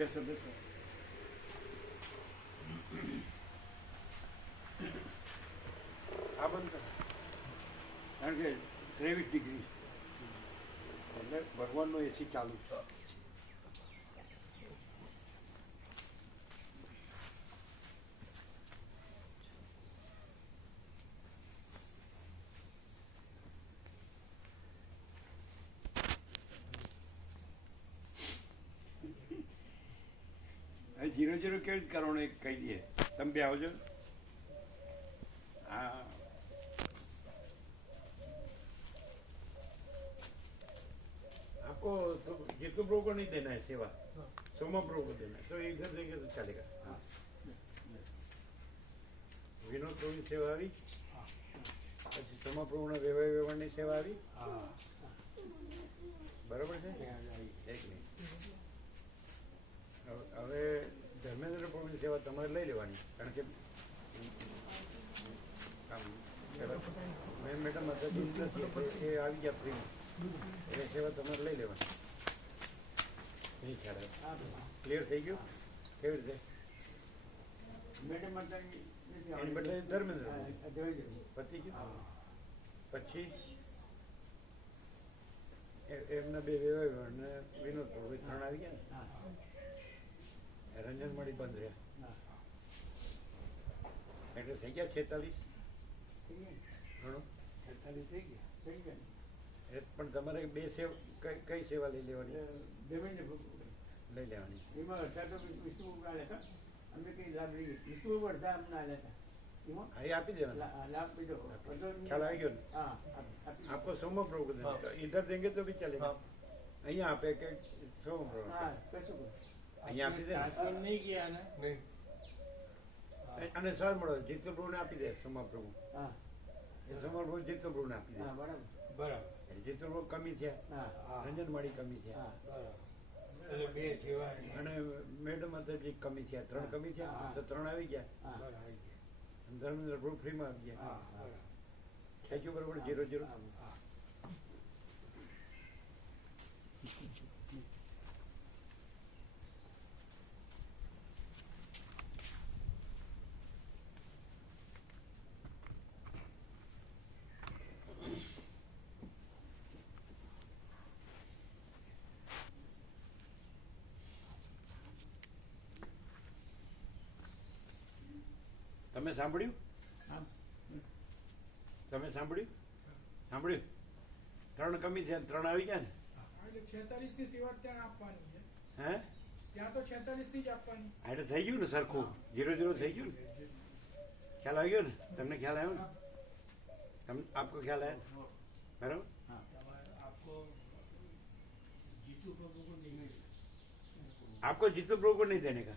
બેસો બેસો. આ બંધ કરો, કારણ કે 23 ડિગ્રી એટલે ભગવાનનો એસી ચાલુ છે. હવે 0-0 કેવી રીતે કરવાનું એક કહી દઈએ. તમે બે આવજો. હા, आपको तो जितने प्रो को नहीं देना है सेवा, सोमा प्रो को देना है, तो इधर देंगे तो चलेगा. हाँ, विनोद प्रो की सेवा આવી, પછી સોમા પ્રોના વેવણની સેવા આવી. બરાબર છે. એક મિનિટ. હવે ધર્મેન્દ્ર પ્રોની સેવા તમારે લઈ લેવાની, કારણ કે મેડમ હતા એ આવી ગયા ફ્રી, એટલે સેવા તમારે લઈ લેવાની. નહીં ખ્યાલ આવે. ક્લિયર થઈ ગયું? કેવી રીતે? મેડમ એની બદલે ધર્મેન્દ્ર પતી ગયું. પછી એમના બે વેવાય અને વિનોદ પ્રભુ 3 આવી ગયા ને. રંજન મળી બંધ રહ્યા એટલે થઈ ગયા 46. ઘણું 46 થઈ ગયા. પણ તમારે બે સેવા કઈ સેવા લઈ લેવાની? લઈ લેવાની. એમાં અડધા તો વિષ્ણુ લેતા, અમે કઈ લાભ લઈએ. વિષ્ણુ અડધા અમને લેતા, એ આપી દેવાના. લાભ પીધો ખ્યાલ આવી ગયો ને? આપકો સોમા પ્રભુ ઇધર દેંગે તો બી ચલેગા. અહીંયા આપે કે સોમા પ્રભુ અહીંયા આપી દે. નહીં ગયા ને. અને સર મળો જીતુ પ્રભુને આપી દે. સોમા પ્રભુ એ સોમા પ્રભુ જીતુ પ્રભુને આપી દે. બરાબર. જીતુ પ્રભુ કમી થયા, રંજન માળી કમી થયા, અને મેડમ માતાજી કમી થયા. 3 કમી થયા તો 3 આવી ગયા. ધર્મેન્દ્ર પ્રભુ ફ્રીમાં આવી ગયા. ખેંચ્યું બરોબર 0-0. તમે સાંભળ્યું? તમે સાંભળ્યું? 3 કમી થયા, 3 આવી ગયા ને. 46 ની સેવા ત્યાં આપવાની છે. હે? ત્યાં તો 46 ની જ આપવાની. એટલે થઈ ગયું ને સરખું. 0-0 થઈ ગયું ને. ખ્યાલ આવી ગયો ને? તમને ખ્યાલ આવ્યો ને? તમને આપકો ખ્યાલ આવ્યો? બરાબર. आपको जीतू प्रभु को नहीं देने का.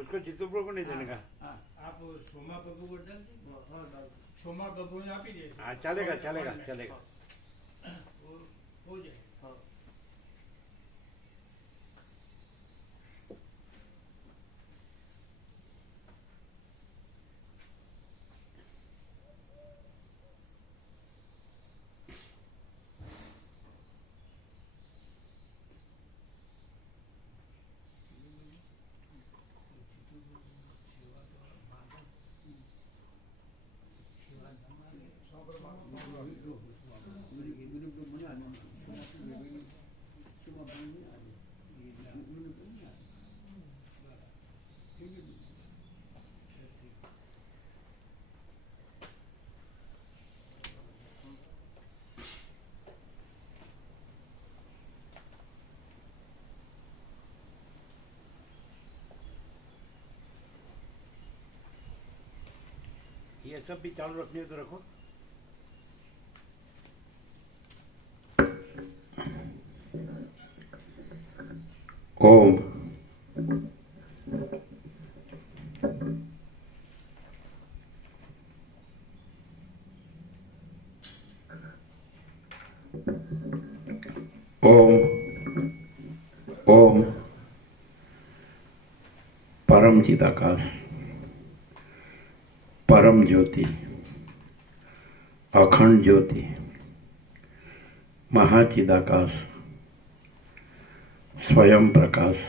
उसको जीतू प्रभु को नहीं देने का. आप सोमा प्रभु को डाल दीजिए. सोमा प्रभु ने आप ही दे. हाँ चलेगा चलेगा चलेगा. हो जाए. ये सब भी चालू रखने तो रखो. ओम ओम ओम परम चिदाकार परम ज्योति अखंड ज्योति महाचिदाकाश સ્વયં પ્રકાશ,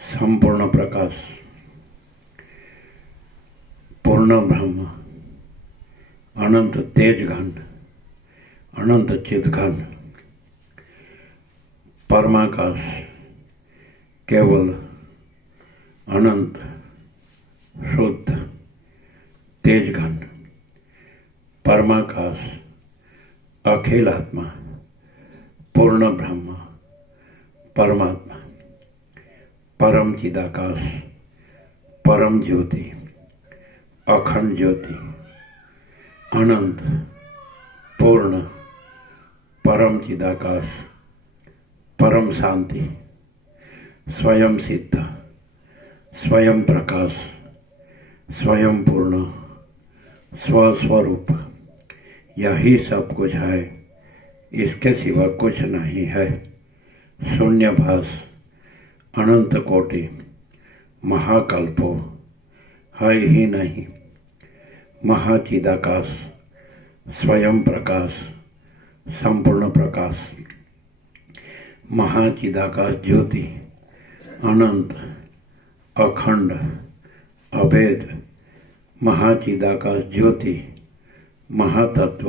સંપૂર્ણ પ્રકાશ, પૂર્ણ બ્રહ્મ, અનંત તેજઘન, અનંત ચિદઘન, પરમાકાશ, કેવલ, અનંત, શુદ્ધ, તેજઘન, પરમાકાશ, અખિલ આત્મા, પૂર્ણ બ્રહ્મ, પરમાત્મા, પરમ ચિદાકાશ, પરમ જ્યોતિ, અખંડ જ્યોતિ, અનંત, પૂર્ણ, પરમ ચિદાકાશ, પરમ શાંતિ, स्वयं सिद्ध, स्वयं प्रकाश, स्वयं पूर्ण, स्वस्वरूप, यही सब कुछ है, इसके सिवा कुछ नहीं है। शून्यभास, अनंत कोटि, महाकल्पो है ही नहीं। महाचिदाकाश, स्वयं प्रकाश, संपूर्ण प्रकाश, महाचिदाकाश ज्योति, अनंत, अखंड, अभेद, महाचिदाकाश ज्योति, महातत्व,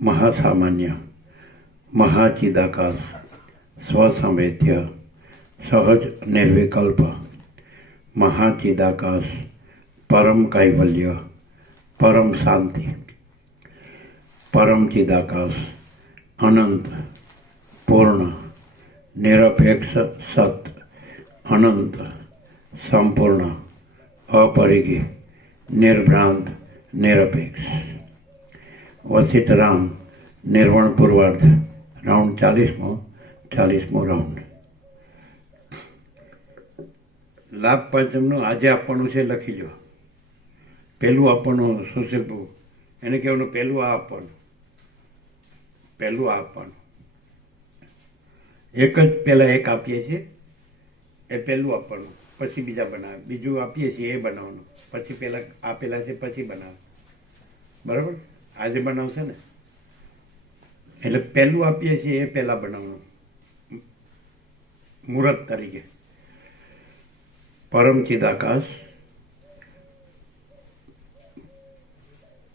महासामान्य, महाचिदाकाश, स्वसंवेद्य, सहज निर्विकल्प, महाचिदाकाश, परम कैवल्य, परम शांति, परम चिदाकाश, अनंत, पूर्ण, निरपेक्ष सत, अनंत, संपूर्ण, अपरिगी, निर्भ्रांत, निरपेक्ष। वसिष्ठ राम, निर्वण पूर्वार्ध, राउंड 40મો રાઉન્ડ। લાભ પંચમનું આજે આપવાનું છે, લખી લો। પહેલું આપવાનું સુશીલ પ્રભુ, એને કહેવાનું પહેલું આ આપવાનું, પહેલું આ આપવાનું। એક જ પહેલાં એક આપીએ છીએ એ પહેલું આપવાનું, પછી બીજા બનાવે, બીજું આપીએ છીએ એ બનાવવાનું, પછી પહેલાં આપેલા છે પછી બનાવે, બરાબર? આજે બનાવશે ને, એટલે પહેલું આપીએ છીએ એ પહેલાં બનાવવાનું મુહૂર્ત તરીકે। પરમ ચિદાકાશ,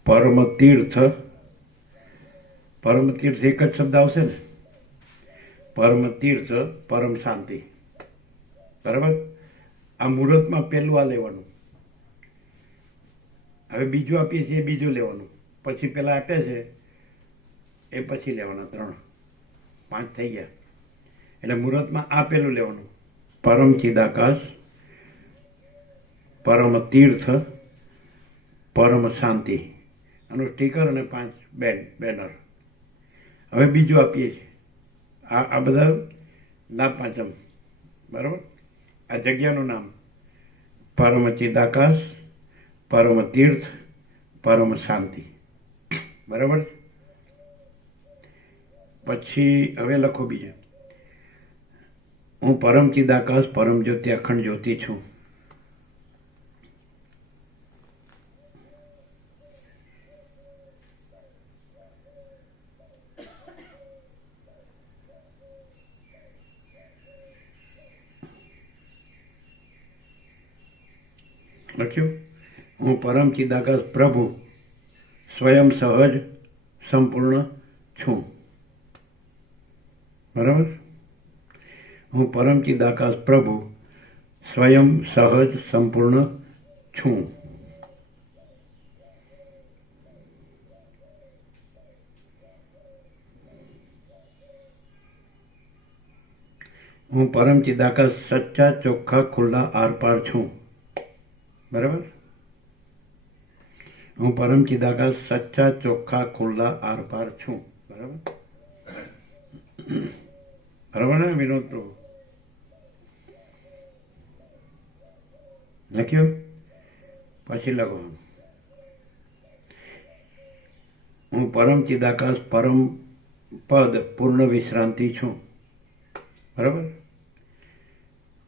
પરમ તીર્થ, પરમ તીર્થ એક જ શબ્દ આવશે ને, પરમ તીર્થ, પરમ શાંતિ, બરાબર? આ મુહૂર્તમાં પહેલું આ લેવાનું, હવે બીજું આપીએ છીએ એ બીજું લેવાનું, પછી પહેલાં આપ્યા છે એ પછી લેવાના, 3 5 થઈ ગયા, એટલે મુહૂર્તમાં આ પહેલું લેવાનું। પરમ ચિદાકાશ, પરમ તીર્થ, પરમ શાંતિ, આનું સ્ટીકર અને 5 બેનર। હવે બીજું આપીએ છીએ, આ બધા લાભ પાંચમ, બરાબર? આ જગ્યાનું નામ પરમ ચિદાકાશ, પરમ તીર્થ, પરમ શાંતિ, બરાબર? પછી હવે લખો બીજા, હું પરમ ચિદાકાશ, પરમ જ્યોતિ, અખંડ જ્યોતિ છું। લખ્યું? હું પરમ ચિદાકાશ પ્રભુ સ્વયં સહજ સંપૂર્ણ છું, બરાબર? હું પરમ ચિદાકાશ પ્રભુ સ્વયં સહજ સંપૂર્ણ છું। હું પરમ ચિદાકાશ સચ્ચા ચોખ્ખા ખુલ્લા આરપાર છું, બરાબર? હું પરમ ચિદાકાશ સચ્ચા ચોખ્ખા ખુલ્લા આરપાર છું, બરાબર? બરાબર ને વિનોદ પ્રભુ? લખ્યું? પછી લખો, હું પરમ ચિદાકાશ પરમ પદ પૂર્ણ વિશ્રાંતિ છું, બરાબર?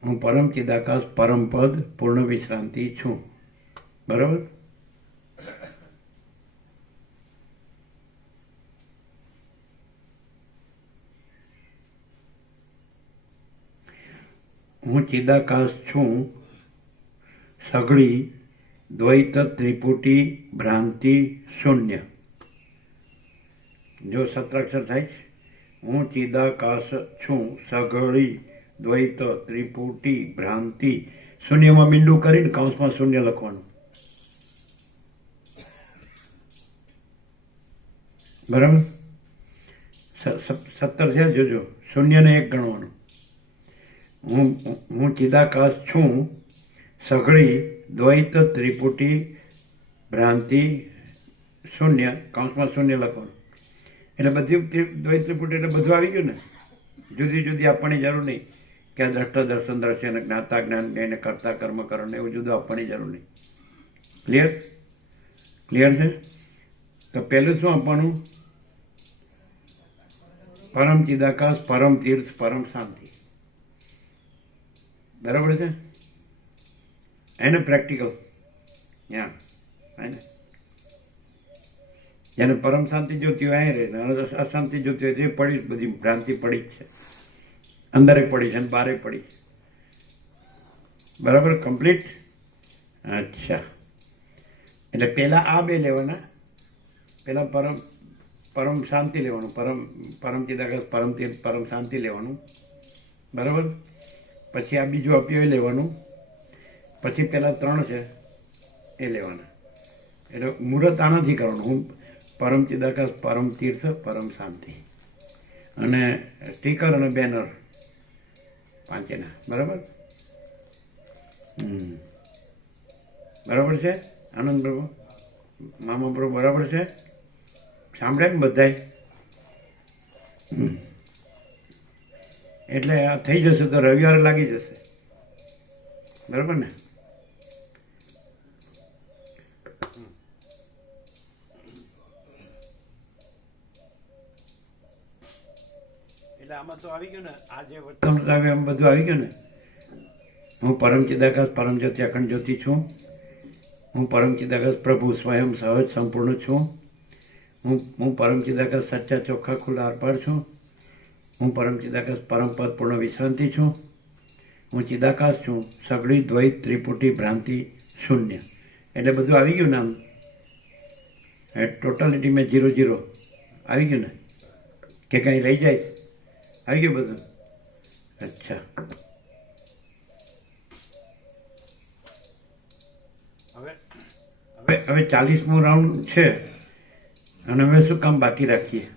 હું પરમ ચિદાકાશ પરમ પદ પૂર્ણ વિશ્રાંતિ છું, બરાબર? હું ચિદાકાશ છું, સઘળી દ્વૈત ત્રિપુટી ભ્રાંતિ શૂન્ય. જો સત્રાક્ષર થાય છે. હું ચિદાકાશ છું, સઘળી દ્વૈત ત્રિપુટી ભ્રાંતિ શૂન્યમાં મીંડું કરીને કૌંસમાં શૂન્ય લખવાનું. બરાબર? 17 છે. જોજો, શૂન્યને 1 ગણવાનું. હું ચિદાકાશ છું, સઘળી દ્વૈત ત્રિપુટી ભ્રાંતિ શૂન્ય કૌંસમાં શૂન્ય લખવાનું. એટલે બધી દ્વૈત ત્રિપુટી એટલે બધું આવી ગયું ને. જુદી જુદી આપવાની જરૂર નહીં કે આ દ્રષ્ટા દર્શન દ્રશ્ય અને જ્ઞાતા જ્ઞાન જ્ઞાને કરતા કર્મ કરણ એવું જુદું આપવાની જરૂર નહીં. ક્લિયર? ક્લિયર છે? તો પહેલું શું આપવાનું? પરમ ચિદાકાશ, પરમ તીર્થ, પરમ શાંતિ. બરાબર છે? એને પ્રેક્ટિકલ ને જેને પરમ શાંતિ જોતી હોય અહીં રહે, અશાંતિ જોતી હોય તે પડી, બધી ભ્રાંતિ પડી જ છે, અંદરે પડી છે અને બારે પડી છે. બરાબર? કમ્પ્લીટ? અચ્છા, એટલે પેલા આ બે લેવાના. પેલા પરમ શાંતિ લેવાનું, પરમ ચિદાકાશ, પરમ તીર્થ, પરમ શાંતિ લેવાનું. બરાબર? પછી આ બીજું આપ્યું એ લેવાનું. પછી પેલા 3 છે એ લેવાના. એટલે મુહૂર્ત આનાથી કરવાનું. હું પરમ ચિદાકાશ, પરમ તીર્થ, પરમ શાંતિ, અને સ્ટીકર અને બેનર 5 બરાબર? બરાબર છે? આનંદ પ્રભુ, મામા પ્રભુ, બરાબર છે? સાંભળે ને બધાય? એટલે આ થઈ જશે તો રવિવારે લાગી જશે. બરાબર ને? એટલે આમાં તો આવી ગયું ને, આજે વર્તન આમ બધું આવી ગયું ને. હું પરમ ચિદાકાશ, પરમ જ્યોતિ, અખંડ જ્યોતિ છું. હું પરમ ચિદાકાશ પ્રભુ સ્વયં સહજ સંપૂર્ણ છું. હું પરમ ચિદાકાશ સચ્ચા ચોખ્ખા ખુલ્લા અર્પણ છું. હું પરમ ચિદાકાશ પરમ પદ પૂર્ણ વિશ્રાંતિ છું. હું ચિદાકાશ છું, સઘળી દ્વૈત ત્રિપુટી ભ્રાંતિ શૂન્ય. એટલે બધું આવી ગયું ને આમ ટોટાલિટી મેં 0 આવી ગયું ને, કે કંઈ રહી જાય? આવી ગયું બધું? અચ્છા, હવે 40મો રાઉન્ડ છે અને હવે શું કામ બાકી રાખીએ?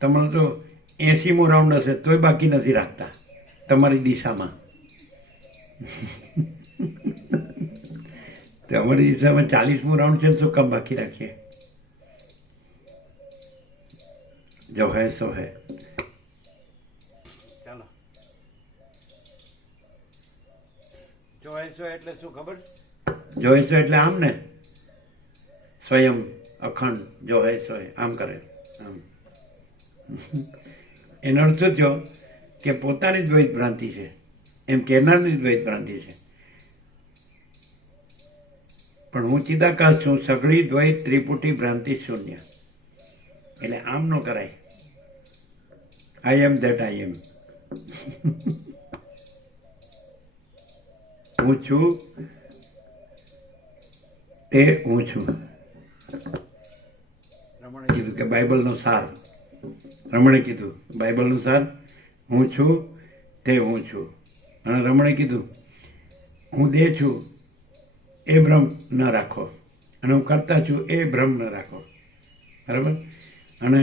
તમારો તો 80મો રાઉન્ડ હશે તોય બાકી નથી રાખતા તમારી દિશામાં. તમારી દિશામાં 40મો રાઉન્ડ છે, શું કામ બાકી રાખીએ? જો હે સો હે. ચાલો, જો હે સો એટલે શું ખબર? જો હે સો એટલે આમ ને, સ્વયં અખંડ જો હે સો હે, આમ કરે આમ. એનો અર્થ શું થયો કે પોતાની દ્વૈત ભ્રાંતિ છે એમ કહેનારની દ્વૈત ભ્રાંતિ છે. પણ હું ચિદાકાશ છું, સઘળી દ્વૈત ત્રિપુટી ભ્રાંતિ શૂન્ય. એટલે આમ ન કરાય. આઈ એમ ધેટ આઈ એમ. હું છું તે હું છું. રમણે કીધું કે બાઇબલનો સાર, રમણે કીધું બાઇબલનું સાર, હું છું તે હું છું. અને રમણે કીધું હું દેહ છું એ ભ્રમ ન રાખો, અને હું કરતા છું એ ભ્રમ ન રાખો. બરાબર? અને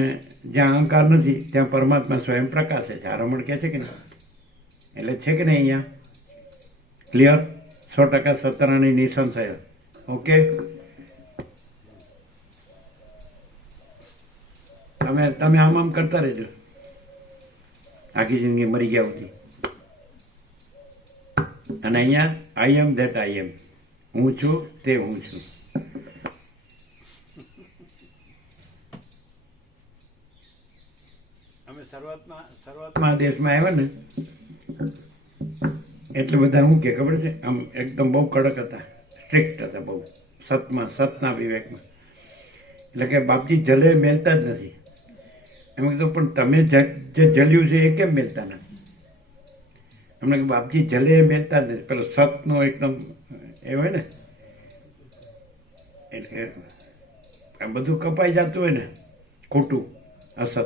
જ્યાં અહંકાર નથી ત્યાં પરમાત્મા સ્વયં પ્રકાશે છે. આ રમણ કહે છે કે નહીં? એટલે છે કે નહીં અહીંયા? ક્લિયર? 100% સત્તરાની નિસંશય. ઓકે, તમે આમ કરતા રહેજો આખી જિંદગી મરી ગયા સુધી. અને અહીંયા આઈ એમ ધેટ આઈ એમ, હું છું તે હું છું. અમે શરૂઆતમાં દેશમાં આવ્યા ને એટલે બધા શું કે ખબર છે, આમ એકદમ બહુ કડક હતા, સ્ટ્રિક્ટ હતા બહુ, સતના વિવેકમાં. એટલે કે બાપજી જલે મેલતા જ નથી. એમાં કીધું પણ તમે જે જલ્યું છે એ કેમ મેલતા નથી? એમને કે બાપજી જલે એ મેલતા નથી, પેલો સતનો એકદમ એ હોય ને, એટલે આ બધું કપાઈ જતું હોય ને ખોટું અસત,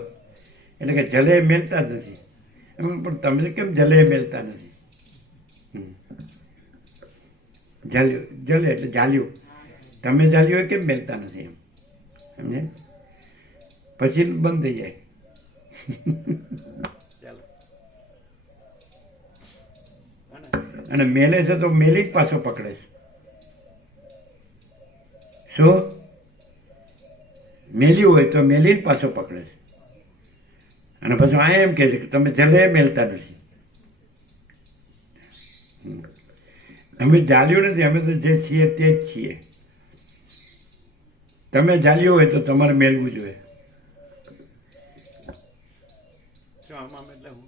એટલે કે જલે મેલતા જ નથી. એમાં પણ તમે કેમ જલે મેલતા નથી? જાલ્યું, જલે એટલે જાલ્યું, તમે જાલ્યું એ કેમ મેલતા નથી એમ, સમજે? પછી બંધ થઈ જાય. ચાલો. અને મેલે છે તો મેલી જ પાછો પકડે છે. શું મેલ્યું હોય તો મેલી જ પાછો પકડે છે. અને પછી આ એમ કે છે કે તમે જલે મેલતા નથી. અમે જાલ્યું નથી, અમે તો જે છીએ તે જ છીએ. તમે જાલ્યું હોય તો તમારે મેલવું જોઈએ. શું આમાં એટલે હું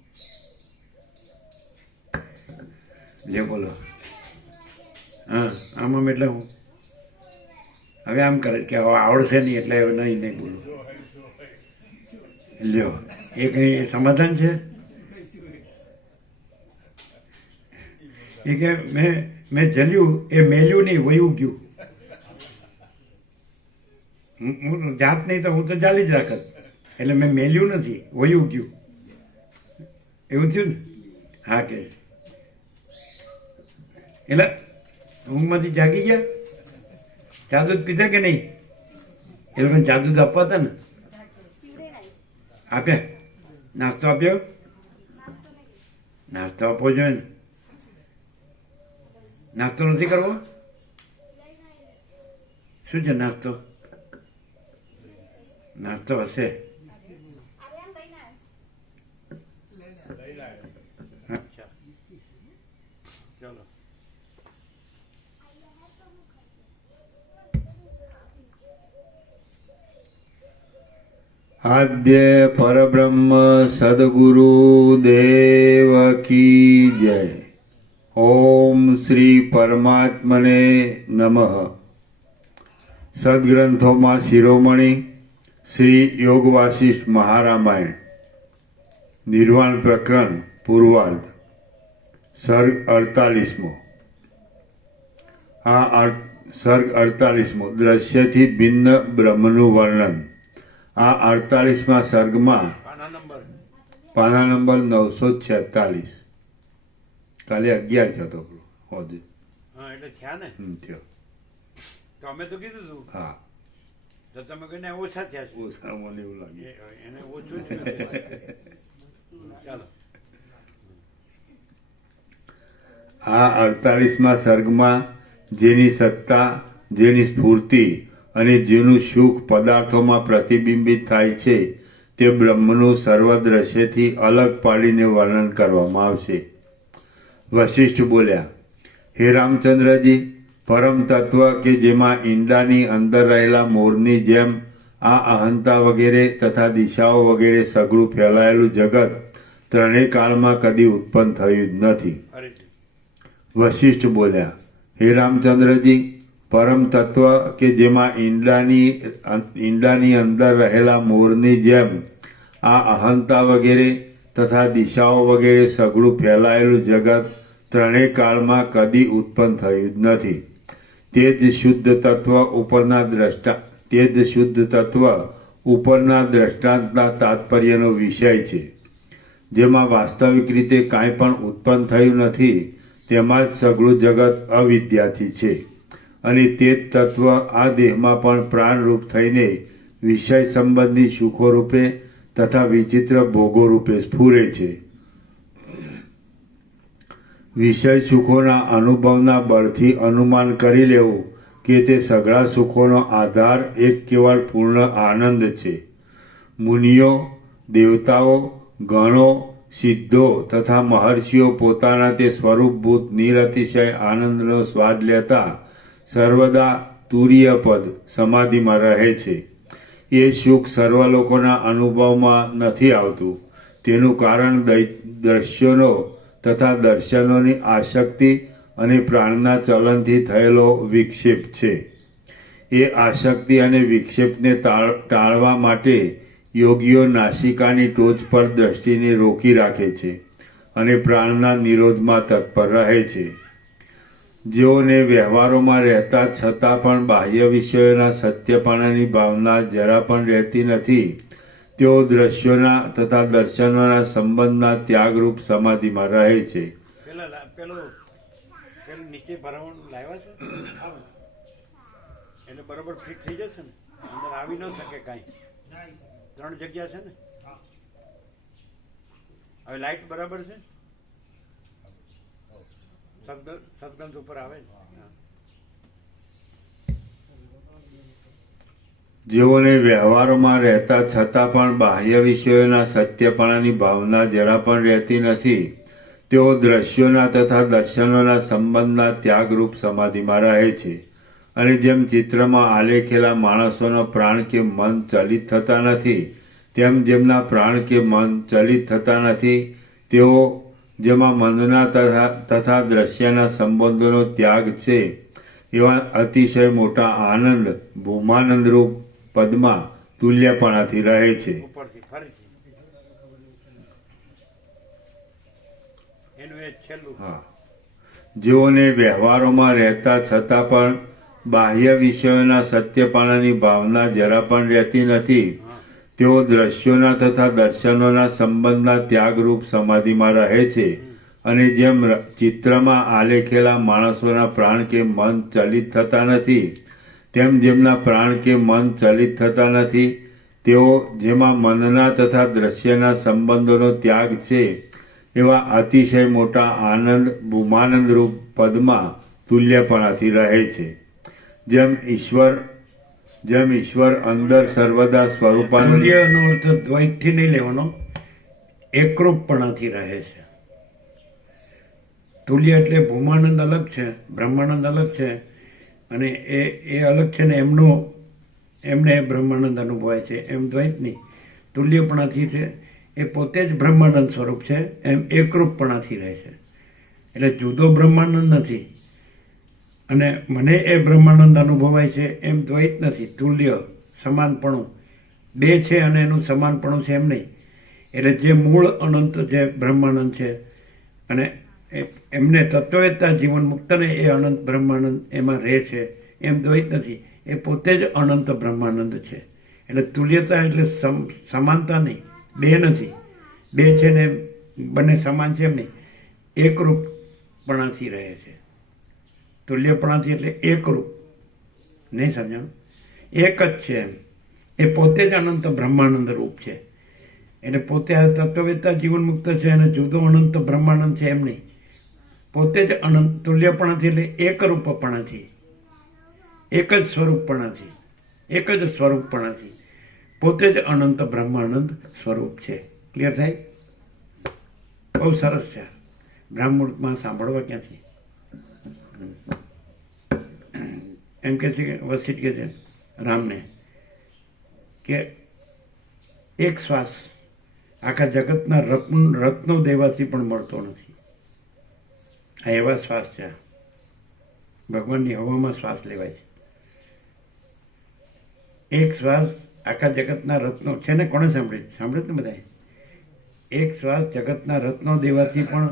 જે બોલો. હા, આમાં એટલે હું હવે આમ કરે કે હવે આવડશે નહીં એટલે હવે નહીં બોલું. લ્યો, એ કઈ સમાધાન છે? એ કે મેં જલ્યું એ મેલ્યું નહીં, વયું ગયું. હું જાત નહીં તો હું તો ચાલી જ રાખત. એટલે મેં મેલ્યું નથી, વયું ગયું. એવું થયું ને? હા કે એટલે ઊંઘમાંથી જાગી ગયા. ચા દૂધ પીધા કે નહીં? એ લોકોને ચા દૂધ આપવા હતા ને? આપ્યા? નાસ્તો આપ્યો? નાસ્તો આપવો જોઈએ ને. નાસ્તો નથી કરવો? શું છે નાસ્તો? નાસ્તો હશે. ચાલો. આદ્ય પરબ્રહ્મ સદગુરુ દેવ કી જય. ઓમ શ્રી પરમાત્મને નમઃ. સદગ્રંથોમાં શિરોમણી શ્રી યોગ વાસિષ્ઠ મહારામાયણ નિર્વાણ પ્રકરણ પૂર્વાર્ધ સર્ગ 48મો. આ સર્ગ 48મો દ્રશ્યથી ભિન્ન બ્રહ્મનું વર્ણન. આ 48મા સર્ગમાં પાના નંબર 946. કાલે 11 થતો હોજે. હા એટલે થયા ને. થયો. તો અમે તો કીધું તું. હા, તો તમે કહીને ઓછા થયા છે. ઓછા મને એવું લાગે. એને ઓછું જ ચાલો. આ 48મા સર્ગમાં જેની સત્તા, જેની સ્ફૂર્તિ અને જેનું સુખ પદાર્થોમાં પ્રતિબિંબિત થાય છે તે બ્રહ્મનું સર્વદ્રશ્યથી અલગ પાડીને વર્ણન કરવામાં આવશે. વશિષ્ઠ બોલ્યા, હે રામચંદ્રજી, પરમ તત્વ કે જેમાં ઈંડાની અંદર રહેલા મોરની જેમ આ અહંતા વગેરે તથા દિશાઓ વગેરે સઘળું ફેલાયેલું જગત ત્રણેય કાળમાં કદી ઉત્પન્ન થયું જ નથી. વશિષ્ઠ બોલ્યા, હે રામચંદ્રજી, પરમ તત્વ કે જેમાં ઈંડાની અંદર રહેલા મોરની જેમ આ અહંતા વગેરે તથા દિશાઓ વગેરે સઘળું ફેલાયેલું જગત ત્રણેય કાળમાં કદી ઉત્પન્ન થયું જ નથી. તે જ શુદ્ધ તત્વ ઉપરના દ્રષ્ટાંતના તાત્પર્યનો વિષય છે. જેમાં વાસ્તવિક રીતે કાંઈ પણ ઉત્પન્ન થયું નથી તેમાં જ સઘળું જગત અવિદ્યાથી છે. અને તે જ તત્વ આ દેહમાં પણ પ્રાણરૂપ થઈને વિષય સંબંધી સુખો રૂપે તથા વિચિત્ર ભોગો રૂપે સ્ફુરે છે. વિષય સુખોના અનુભવના બળથી અનુમાન કરી લેવું કે તે સઘળા સુખોનો આધાર એક કેવળ પૂર્ણ આનંદ છે. મુનિઓ, દેવતાઓ, ગણો, સિદ્ધો તથા મહર્ષિઓ પોતાના તે સ્વરૂપભૂત નિરતિશય આનંદનો સ્વાદ લેતા સર્વદા તુરીયપદ સમાધિમાં રહે છે. એ સુખ સર્વ લોકોના અનુભવમાં નથી આવતું. તેનું કારણ દ્રશ્યોનો તથા દર્શનોની આસક્તિ અને પ્રાણના ચલનથી થયેલો વિક્ષેપ છે. એ આસક્તિ અને વિક્ષેપને ટાળવા માટે યોગીઓ નાસિકાની ટોચ પર દ્રષ્ટિને રોકી રાખે છે અને પ્રાણના નિરોધમાં તત્પર રહે છે. જેઓને વ્યવહારોમાં રહેતા છતાં પણ બાહ્ય વિષયોના સત્યપણાની ભાવના જરા પણ રહેતી નથી, તેઓ દ્રશ્યોના તથા દર્શનોના સંબંધના ત્યાગરૂપ સમાધિમાં રહે છે. પેલું નીચે ભરાવાનું લાવ્યા છે એટલે બરોબર ફિટ થઈ જશે ને, અંદર આવી ન શકે કાંઈ. 3 જગ્યા છે ને. હવે લાઈટ બરાબર છે, સદગંધ ઉપર આવે ને. જેઓને વ્યવહારોમાં રહેતા છતાં પણ બાહ્ય વિષયોના સત્યપણાની ભાવના જરા પણ રહેતી નથી, તેઓ દ્રશ્યોના તથા દર્શનોના સંબંધના ત્યાગરૂપ સમાધિમાં રહે છે. અને જેમ ચિત્રમાં આલેખેલા માણસોનો પ્રાણ કે મન ચલિત થતા નથી, તેમ જેમના પ્રાણ કે મન ચલિત થતા નથી, તેઓ જેમાં મનના તથા દ્રશ્યના સંબંધોનો ત્યાગ છે, એવા અતિશય મોટા આનંદ ભૂમાનંદરૂપ પદમાં તુલ્યપણાથી રહે છે. ઉપરથી ફરીથી એનું એ છેલ્લું. હા. જેઓને વ્યવહારોમાં રહેતા છતાં પણ બાહ્ય વિષયોના સત્યપણાની ભાવના જરા પણ રહેતી નથી, તેઓ દ્રશ્યોના તથા દર્શનોના સંબંધના ત્યાગરૂપ સમાધિમાં રહે છે. અને જેમ ચિત્રમાં આલેખેલા માણસોના પ્રાણ કે મન ચલિત થતા નથી, તેમ જેમના પ્રાણ કે મન ચલિત થતા નથી, તેઓ જેમાં મનના તથા દ્રશ્યના સંબંધોનો ત્યાગ છે, એવા અતિશય મોટા આનંદ ભૂમાનંદરૂપ પદમાં તુલ્યપણાથી રહે છે. જેમ ઈશ્વર અંદર સર્વદા સ્વરૂપાનંદ. તુલ્યનો અર્થ દ્વૈતથી નહીં લેવાનો, એકરૂપપણાથી રહે છે. તુલ્ય એટલે ભૂમાનંદ અલગ છે, બ્રહ્માનંદ અલગ છે, અને એ અલગ છે ને એમને બ્રહ્માનંદ અનુભવાય છે, એમ દ્વૈત નહીં. તુલ્યપણાથી છે એ પોતે જ બ્રહ્માનંદ સ્વરૂપ છે, એમ એકરૂપપણાથી રહે છે. એટલે જુદો બ્રહ્માનંદ નથી અને મને એ બ્રહ્માનંદ અનુભવાય છે એમ દ્વૈત નથી. તુલ્ય સમાનપણું બે છે અને એનું સમાનપણું છે એમ નહીં. એટલે જે મૂળ અનંત જે બ્રહ્માનંદ છે અને એમને તત્વવેત્તા જીવન મુક્તને એ અનંત બ્રહ્માનંદ એમાં રહે છે એમ દ્વૈત નથી. એ પોતે જ અનંત બ્રહ્માનંદ છે. એટલે તુલ્યતા એટલે સમાનતા નહીં, બે નથી. બે છે ને બંને સમાન છે એમ નહીં, એકરૂપપણાથી રહે છે. તુલ્યપણાથી એટલે એકરૂપ, નહીં સમજાણું? એક જ છે એમ. એ પોતે જ અનંત બ્રહ્માનંદ રૂપ છે. એટલે પોતે આ તત્વવેત્તા જીવન મુક્ત છે અને જુદો અનંત બ્રહ્માનંદ છે એમ નહીં. પોતે જ અનંત તુલ્યપણાથી એટલે એકરૂપપણાથી, એક જ સ્વરૂપપણાથી, એક જ સ્વરૂપપણાથી પોતે જ અનંત બ્રહ્માનંદ સ્વરૂપ છે. ક્લિયર થાય? બહુ સરસ છે. બ્રાહ્મણમાં સાંભળવા ક્યાંથી? એમ કે છે કે વસિષ્ઠ કે છે રામને કે એક શ્વાસ આખા જગતના રત્નો દેવાથી પણ મળતો નથી. આ એવા શ્વાસ છે. ભગવાનની હવામાં શ્વાસ લેવાય છે. એક શ્વાસ આખા જગતના રત્નો છે ને. કોણે સાંભળ્યું ને બધાએ? એક શ્વાસ જગતના રત્નો દેવાથી પણ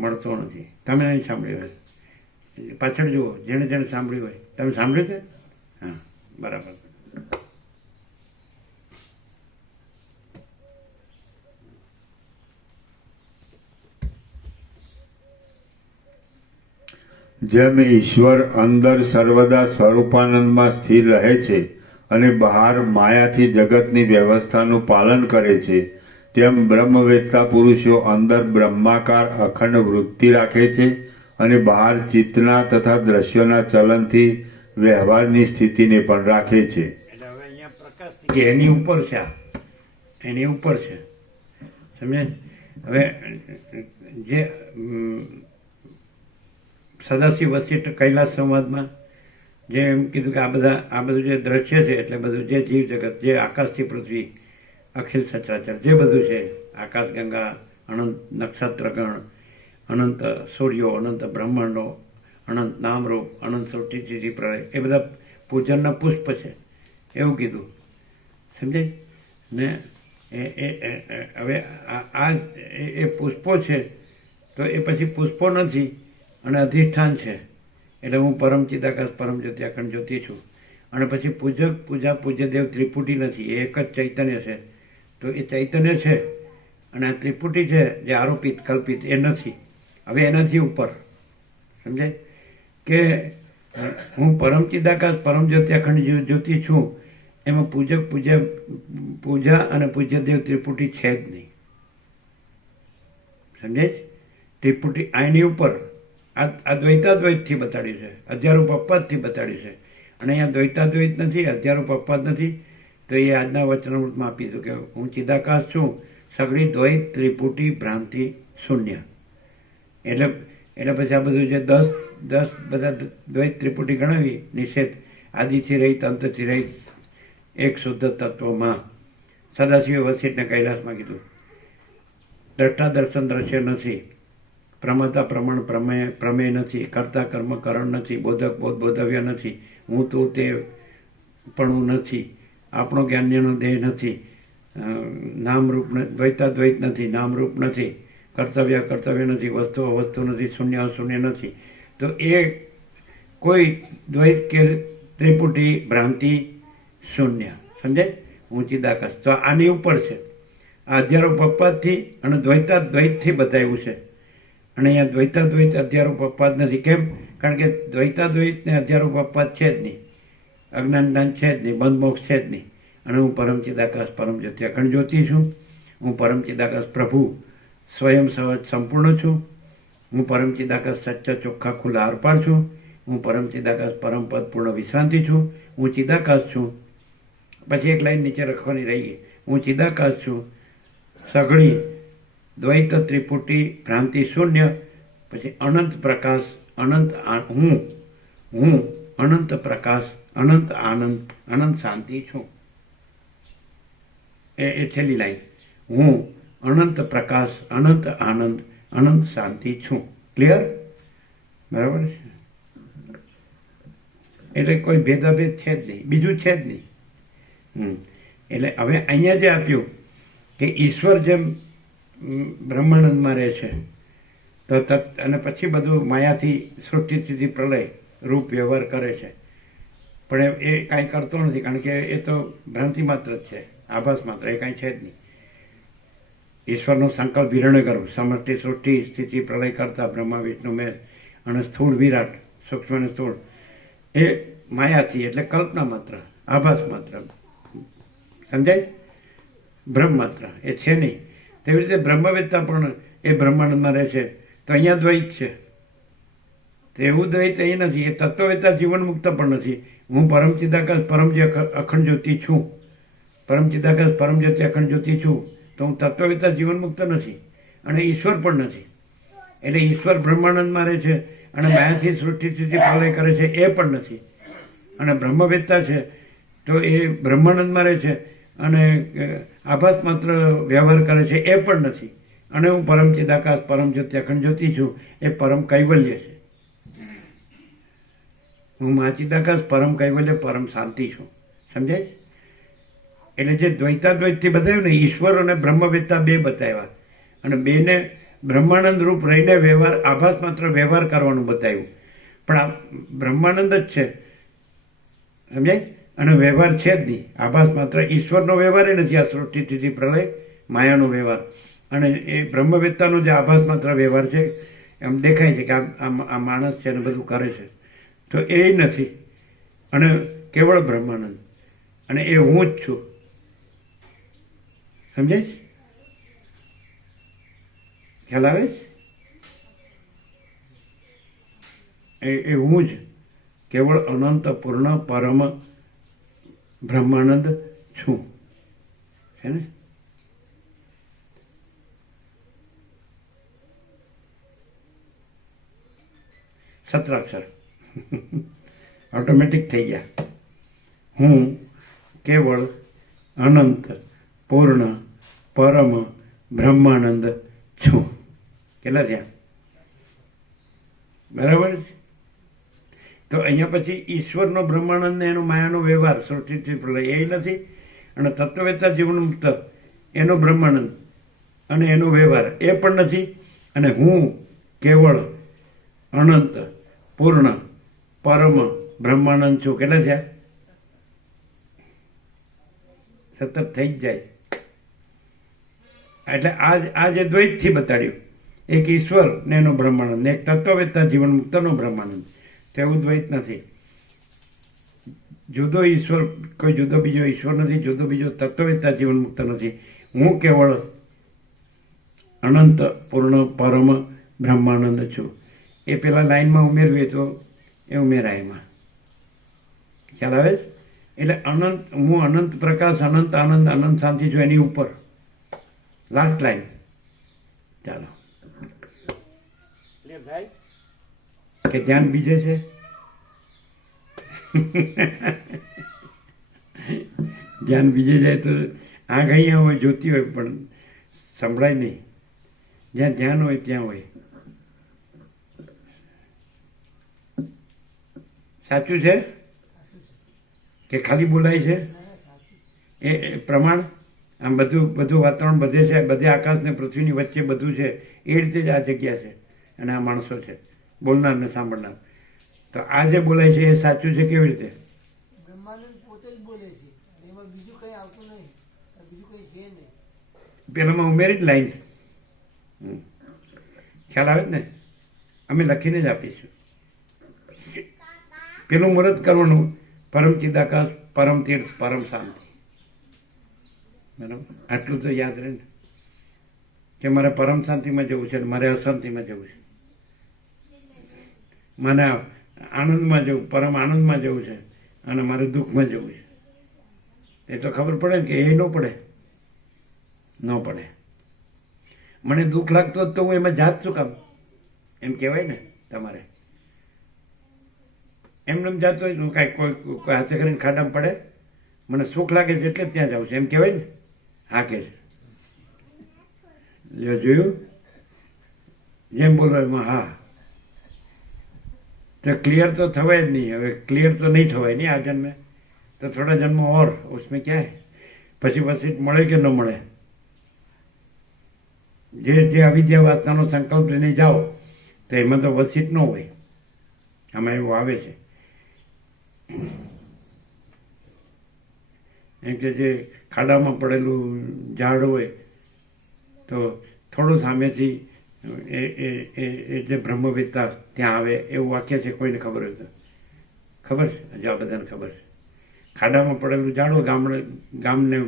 મળતો નથી. તમે નહીં સાંભળ્યું હોય પાછળ જુઓ, જેણે જેણે સાંભળ્યું હોય. તમે સાંભળ્યું છે? હા, બરાબર. જેમ ઈશ્વર અંદર સર્વદા સ્વરૂપાનંદમાં સ્થિર રહે છે અને બહાર માયાથી જગતની વ્યવસ્થાનું પાલન કરે છે, તેમ બ્રહ્મવેત્તા પુરુષો અંદર બ્રહ્માકાર અખંડ વૃત્તિ રાખે છે અને બહાર ચિત્તના તથા દ્રશ્યોના ચલનથી વ્યવહારની સ્થિતિને પણ રાખે છે. એટલે હવે અહીંયા પ્રકાશ કે એની ઉપર છે, એની ઉપર છે. સમજે? હવે જે સદાશિવ વસિષ્ઠ કૈલાસ સંવાદમાં જે એમ કીધું કે આ બધું જે દ્રશ્ય છે એટલે બધું જે જીવ જગત, જે આકાશથી પૃથ્વી, અખિલ સચરાચર જે બધું છે, આકાશ ગંગા, અનંત નક્ષત્રગણ, અનંત સૂર્યો, અનંત બ્રહ્માંડો, અનંત નામરૂપ, અનંત સૃષ્ટિથી પ્રલય, એ બધા પૂજનના પુષ્પ છે એવું કીધું. સમજાય? ને હવે આ એ પુષ્પો છે તો એ પછી પુષ્પો નથી અને અધિષ્ઠાન છે. એટલે હું પરમ ચિદાકાશ પરમ જ્યોતિ અખંડ જ્યોતિ છું. અને પછી પૂજા પૂજ્યદેવ ત્રિપુટી નથી, એ એક જ ચૈતન્ય છે. તો એ ચૈતન્ય છે અને આ ત્રિપુટી છે જે આરોપિત કલ્પિત એ નથી. હવે એનાથી ઉપર સમજાય કે હું પરમ ચિદાકાશ પરમ જ્યોતિ અખંડ જ્યોતિ છું. એમાં પૂજા અને પૂજ્યદેવ ત્રિપુટી છે જ નહીં. સમજાય? ત્રિપુટી આની ઉપર આ દ્વૈતાદ્વૈતથી બતાડ્યું છે, અધ્યારૂપ અપવાદથી બતાડ્યું છે. અને અહીંયા દ્વૈતાદ્વૈત નથી, અધ્યારૂપ અપવાદ નથી. તો એ આજના વચનામૃતમાં આપીશું કે હું ચિદાકાશ છું, સગળી દ્વૈત ત્રિપુટી ભ્રાંતિ શૂન્ય. એટલે પછી આ બધું જે 10 બધા દ્વૈત ત્રિપુટી ગણાવી નિષેધ, આદિથી રહિત અંતથી રહિત એક શુદ્ધ તત્વમાં સદાશિવ વસિષ્ઠને કૈલાસમાં કીધું. દ્રષ્ટા દર્શન દ્રશ્ય નથી, પ્રમાતા પ્રમાણ પ્રમેય નથી, કર્તા કર્મ કરણ નથી, બોધક બોધવ્ય નથી, હું તું તે પણ નથી, આપણો જ્ઞાનનો દેહ નથી, નામરૂપ દ્વૈતાદ્વૈત નથી, નામરૂપ નથી, કર્તવ્ય નથી, વસ્તુ નથી, શૂન્ય અશૂન્ય નથી. તો એ કોઈ દ્વૈત કે ત્રિપુટી ભ્રાંતિ શૂન્ય. સમજાય? હું ચિદાકાશ. તો આની ઉપર છે. આ અધ્યારોપ અપવાદથી અને દ્વૈતાદ્વૈતથી બતાવ્યું છે. અને અહીંયા દ્વૈતાદ્વૈત અધ્યારોપ અપવાદ નથી. કેમ? કારણ કે દ્વૈતાદ્વૈત ને અધ્યારોપ અપવાદ છે જ નહીં, અજ્ઞાન જ્ઞાન છે જ નહીં, બંધ મોક્ષ છે જ નહીં. અને હું પરમ ચિદાકાશ પરમ જ્યોતિ અખંડ જ્યોતિ છું. હું પરમ ચિદાકાશ પ્રભુ સ્વયં સહજ સંપૂર્ણ છું. હું પરમ ચિદાકાશ સચ્ચા ચોખ્ખા ખુલ્લા આરપાર છું. હું પરમ ચિદાકાશ પરમ પદ પૂર્ણ વિશ્રાંતિ છું. હું ચિદાકાશ છું. પછી એક લાઈન નીચે રાખવાની રહી, હું ચિદાકાશ છું, સઘળી દ્વૈત ત્રિપુટી ભ્રાંતિ શૂન્ય. પછી અનંત પ્રકાશ, અનંત હું અનંત પ્રકાશ, અનંત આનંદ, અનંત શાંતિ છું. એ છેલ્લી લાઈન, હું અનંત પ્રકાશ, અનંત આનંદ, અનંત શાંતિ છું. ક્લિયર? બરાબર છે? એટલે કોઈ ભેદાભેદ છે જ નહીં, બીજું છે જ નહીં. એટલે હવે અહીંયા જે આપ્યું કે ઈશ્વર જેમ બ્રહ્માનંદમાં રહે છે તો અને પછી બધું માયાથી સૃષ્ટિ સ્થિતિ પ્રલય રૂપ વ્યવહાર કરે છે, પણ એ કાંઈ કરતો નથી, કારણ કે એ તો ભ્રાંતિ માત્ર જ છે, આભાસ માત્ર, એ કાંઈ છે જ નહીં. ઈશ્વરનો સંકલ્પ વિરણે કરવું, સમષ્ટિ સૃષ્ટિ સ્થિતિ પ્રલય કરતા બ્રહ્મા વિષ્ણુ મેં અને સ્થૂળ વિરાટ, સૂક્ષ્મ અને સ્થૂળ, એ માયાથી એટલે કલ્પના માત્ર, આભાસ માત્ર. સમજાય? બ્રહ્મ માત્ર એ છે નહીં. તેવી રીતે બ્રહ્મવેત્તા પણ એ બ્રહ્માંડમાં રહે છે. તો અહીંયા દ્વૈત છે, તો એવું દ્વૈત અહીં નથી. એ તત્વવેત્તા જીવન મુક્ત પણ નથી. હું પરમ ચિદાકાશ પરમ જે અખંડ જ્યોતિ છું, પરમ ચિદાકાશ પરમ જ્યોતિ અખંડ જ્યોતિ છું. તો હું તત્વવેત્તા જીવન મુક્ત નથી અને ઈશ્વર પણ નથી. એટલે ઈશ્વર બ્રહ્માનંદમાં રહે છે અને માયાથી સૃષ્ટિ સ્થિતિ પ્રલય કરે છે, એ પણ નથી. અને બ્રહ્મવેત્તા છે તો એ બ્રહ્માનંદમાં રહે છે અને આભાસ માત્ર વ્યવહાર કરે છે, એ પણ નથી. અને હું પરમ ચિદાકાશ પરમ જ્યોતિ અખંડ જ્યોતિ છું, એ પરમ કૈવલ્ય છે. હું મહાચિદાકાશ પરમ કૈવલ્ય પરમ શાંતિ છું. સમજાય? એટલે જે દ્વૈતાદ્વૈતથી બતાવ્યું ને, ઈશ્વર અને બ્રહ્મવેત્તા બે બતાવ્યા અને બેને બ્રહ્માનંદ રૂપ રહીને વ્યવહાર, આભાસ માત્ર વ્યવહાર કરવાનું બતાવ્યું. પણ આ બ્રહ્માનંદ જ છે. સમજાય? અને વ્યવહાર છે જ નહીં, આભાસ માત્ર. ઈશ્વરનો વ્યવહાર એ નથી, આ સૃષ્ટિ સ્થિતિ પ્રલય માયાનો વ્યવહાર. અને એ બ્રહ્મવેત્તાનો જે આભાસ માત્ર વ્યવહાર છે, એમ દેખાય છે કે આ માણસ છે અને બધું કરે છે, તો એ નથી. અને કેવળ બ્રહ્માનંદ, અને એ હું જ છું. સમજાય? ખ્યાલ આવે? એ હું જ કેવળ અનંત પૂર્ણ પરમ બ્રહ્માનંદ છું. છે ને? સત્રાક્ષર ઓટોમેટિક થઈ ગયા. હું કેવળ અનંત પૂર્ણ પરમ બ્રહ્માનંદ છું. કેટલા થયા? બરાબર છે? તો અહીંયા પછી ઈશ્વરનો બ્રહ્માનંદ ને એનો માયાનો વ્યવહાર સૃષ્ટિથી પ્રલય એ નથી. અને તત્વવેત્તા જીવન મુક્ત એનો બ્રહ્માનંદ અને એનો વ્યવહાર એ પણ નથી. અને હું કેવળ અનંત પૂર્ણ પરમ બ્રહ્માનંદ છું. કેટલા થયા? સતત થઈ જ જાય. એટલે આ જે દ્વૈતથી બતાડ્યું, એક ઈશ્વર ને એનો બ્રહ્માનંદ, એક તત્વવેત્તા જીવન મુક્તનો બ્રહ્માનંદ, તેવું દ્વૈત નથી. જુદો ઈશ્વર, કોઈ જુદો બીજો ઈશ્વર નથી, જુદો બીજો તત્વવેત્તા જીવન મુક્ત નથી. હું કેવળ અનંત પૂર્ણ પરમ બ્રહ્માનંદ છું. એ પેલા લાઈનમાં ઉમેરવી તો એ ઉમેરાય એમાં. ખ્યાલ આવે છે? એટલે અનંત, હું અનંત પ્રકાશ, અનંત આનંદ, અનંત શાંતિ છું, એની ઉપર લાસ્ટ લાઈન. ચાલો, ક્લિયર થાય? કે ધ્યાન બીજે છે. ધ્યાન બીજે જાય તો આંખ અહીંયા હોય, જોતી હોય, પણ સંભળાય નહીં. જ્યાં ધ્યાન હોય ત્યાં હોય. સાચું છે કે ખાલી બોલાય છે? એ પ્રમાણ આમ બધું વાતાવરણ બધે છે, બધે આકાશ ને પૃથ્વીની વચ્ચે બધું છે. એ રીતે જ આ જગ્યા છે અને આ માણસો છે, બોલનાર ને સાંભળનાર. તો આ જે બોલાય છે એ સાચું છે? કેવી રીતે? બ્રહ્માનંદ પોતે જ બોલે છે, એમાં બીજું કઈ આવતું નહીં, બીજું કઈ છે નહીં. પેલામાં ઉમેરી જ લાઈન. ખ્યાલ આવે જ ને? અમે લખીને જ આપીશું. પેલું મુહૂર્ત કરવાનું, પરમ ચિદાકાશ, પરમ તીર્થ, પરમ શાંતિ. બરાબર? આટલું તો યાદ રહે ને, કે મારે પરમ શાંતિમાં જવું છે, મારે અશાંતિમાં જવું છે, મને આનંદમાં જવું, પરમ આનંદમાં જવું છે, અને મારે દુઃખમાં જવું છે. એ તો ખબર પડે ને કે એ ન પડે, ન પડે. મને દુઃખ લાગતું હોત તો હું એમાં જાત શું કામ? એમ કહેવાય ને તમારે. એમને જાતો હોય કાંઈ કોઈ હાથે કરીને ખાડામાં પડે, મને સુખ લાગે છે એટલે જ ત્યાં જાઉં છું, એમ કહેવાય ને? હા કે જોયું? જેમ બોલો એમાં હા. तो क्लियर तो थवाय नहीं. હવે ક્લિયર તો નહીં થવાય નહીં આ જન્મે, તો થોડા જન્મ ઓર उसमें क्या है? પછી વસીટ મળે કે ન મળે? જે અવિદ્યા વાસનાનો સંકલ્પ લઈને જાઓ તો એમાં તો વસીટ ન હોય. આમાં એવું આવે છે એમ કે જે ખાડામાં પડેલું ઝાડ હોય તો થોડું સામેથી એ જે બ્રહ્મવેત્તા ત્યાં આવે એવું વાક્ય છે. કોઈને ખબર હોય તો ખબર છે? હજી આ બધાને ખબર છે. ખાડામાં પડેલું ઝાડો ગામને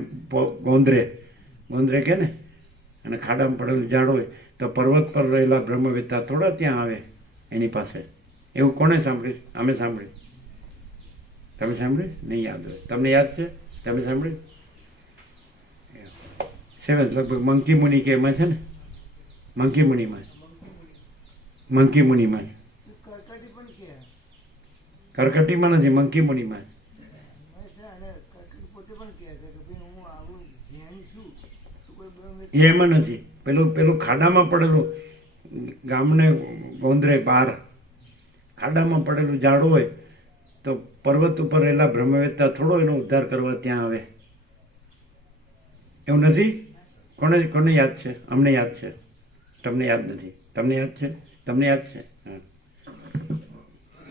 ગોંદરે કે ને, અને ખાડામાં પડેલું ઝાડ હોય તો પર્વત પર રહેલા બ્રહ્મવેત્તા થોડા ત્યાં આવે એની પાસે. એવું કોણે સાંભળ્યું? અમે સાંભળ્યું. તમે સાંભળ્યું? નહીં યાદ હોય. તમને યાદ છે? તમે સાંભળ્યું? સેવન લગભગ મંકી મુનિ કે એમાં છે ને, મંકી મુનિમાં કરકટી પણ કે કરકટીમાં નથી, મંકી મુનિમાં. કરકટી પોતે પણ કહે છે કે ભાઈ હું આવું જ્ઞાની છું તો કોઈ બ્રહ્મ એમાં નથી. પેલું ખાડામાં પડેલું ગામને ગોંદરે બહાર ખાડામાં પડેલું ઝાડ હોય તો પર્વત ઉપર રહેલા બ્રહ્મવેત્તા થોડો એનો ઉદ્ધાર કરવા ત્યાં આવે. એવું નથી? કોને યાદ છે? અમને યાદ છે, તમને યાદ નથી. તમને યાદ છે? તમને યાદ છે?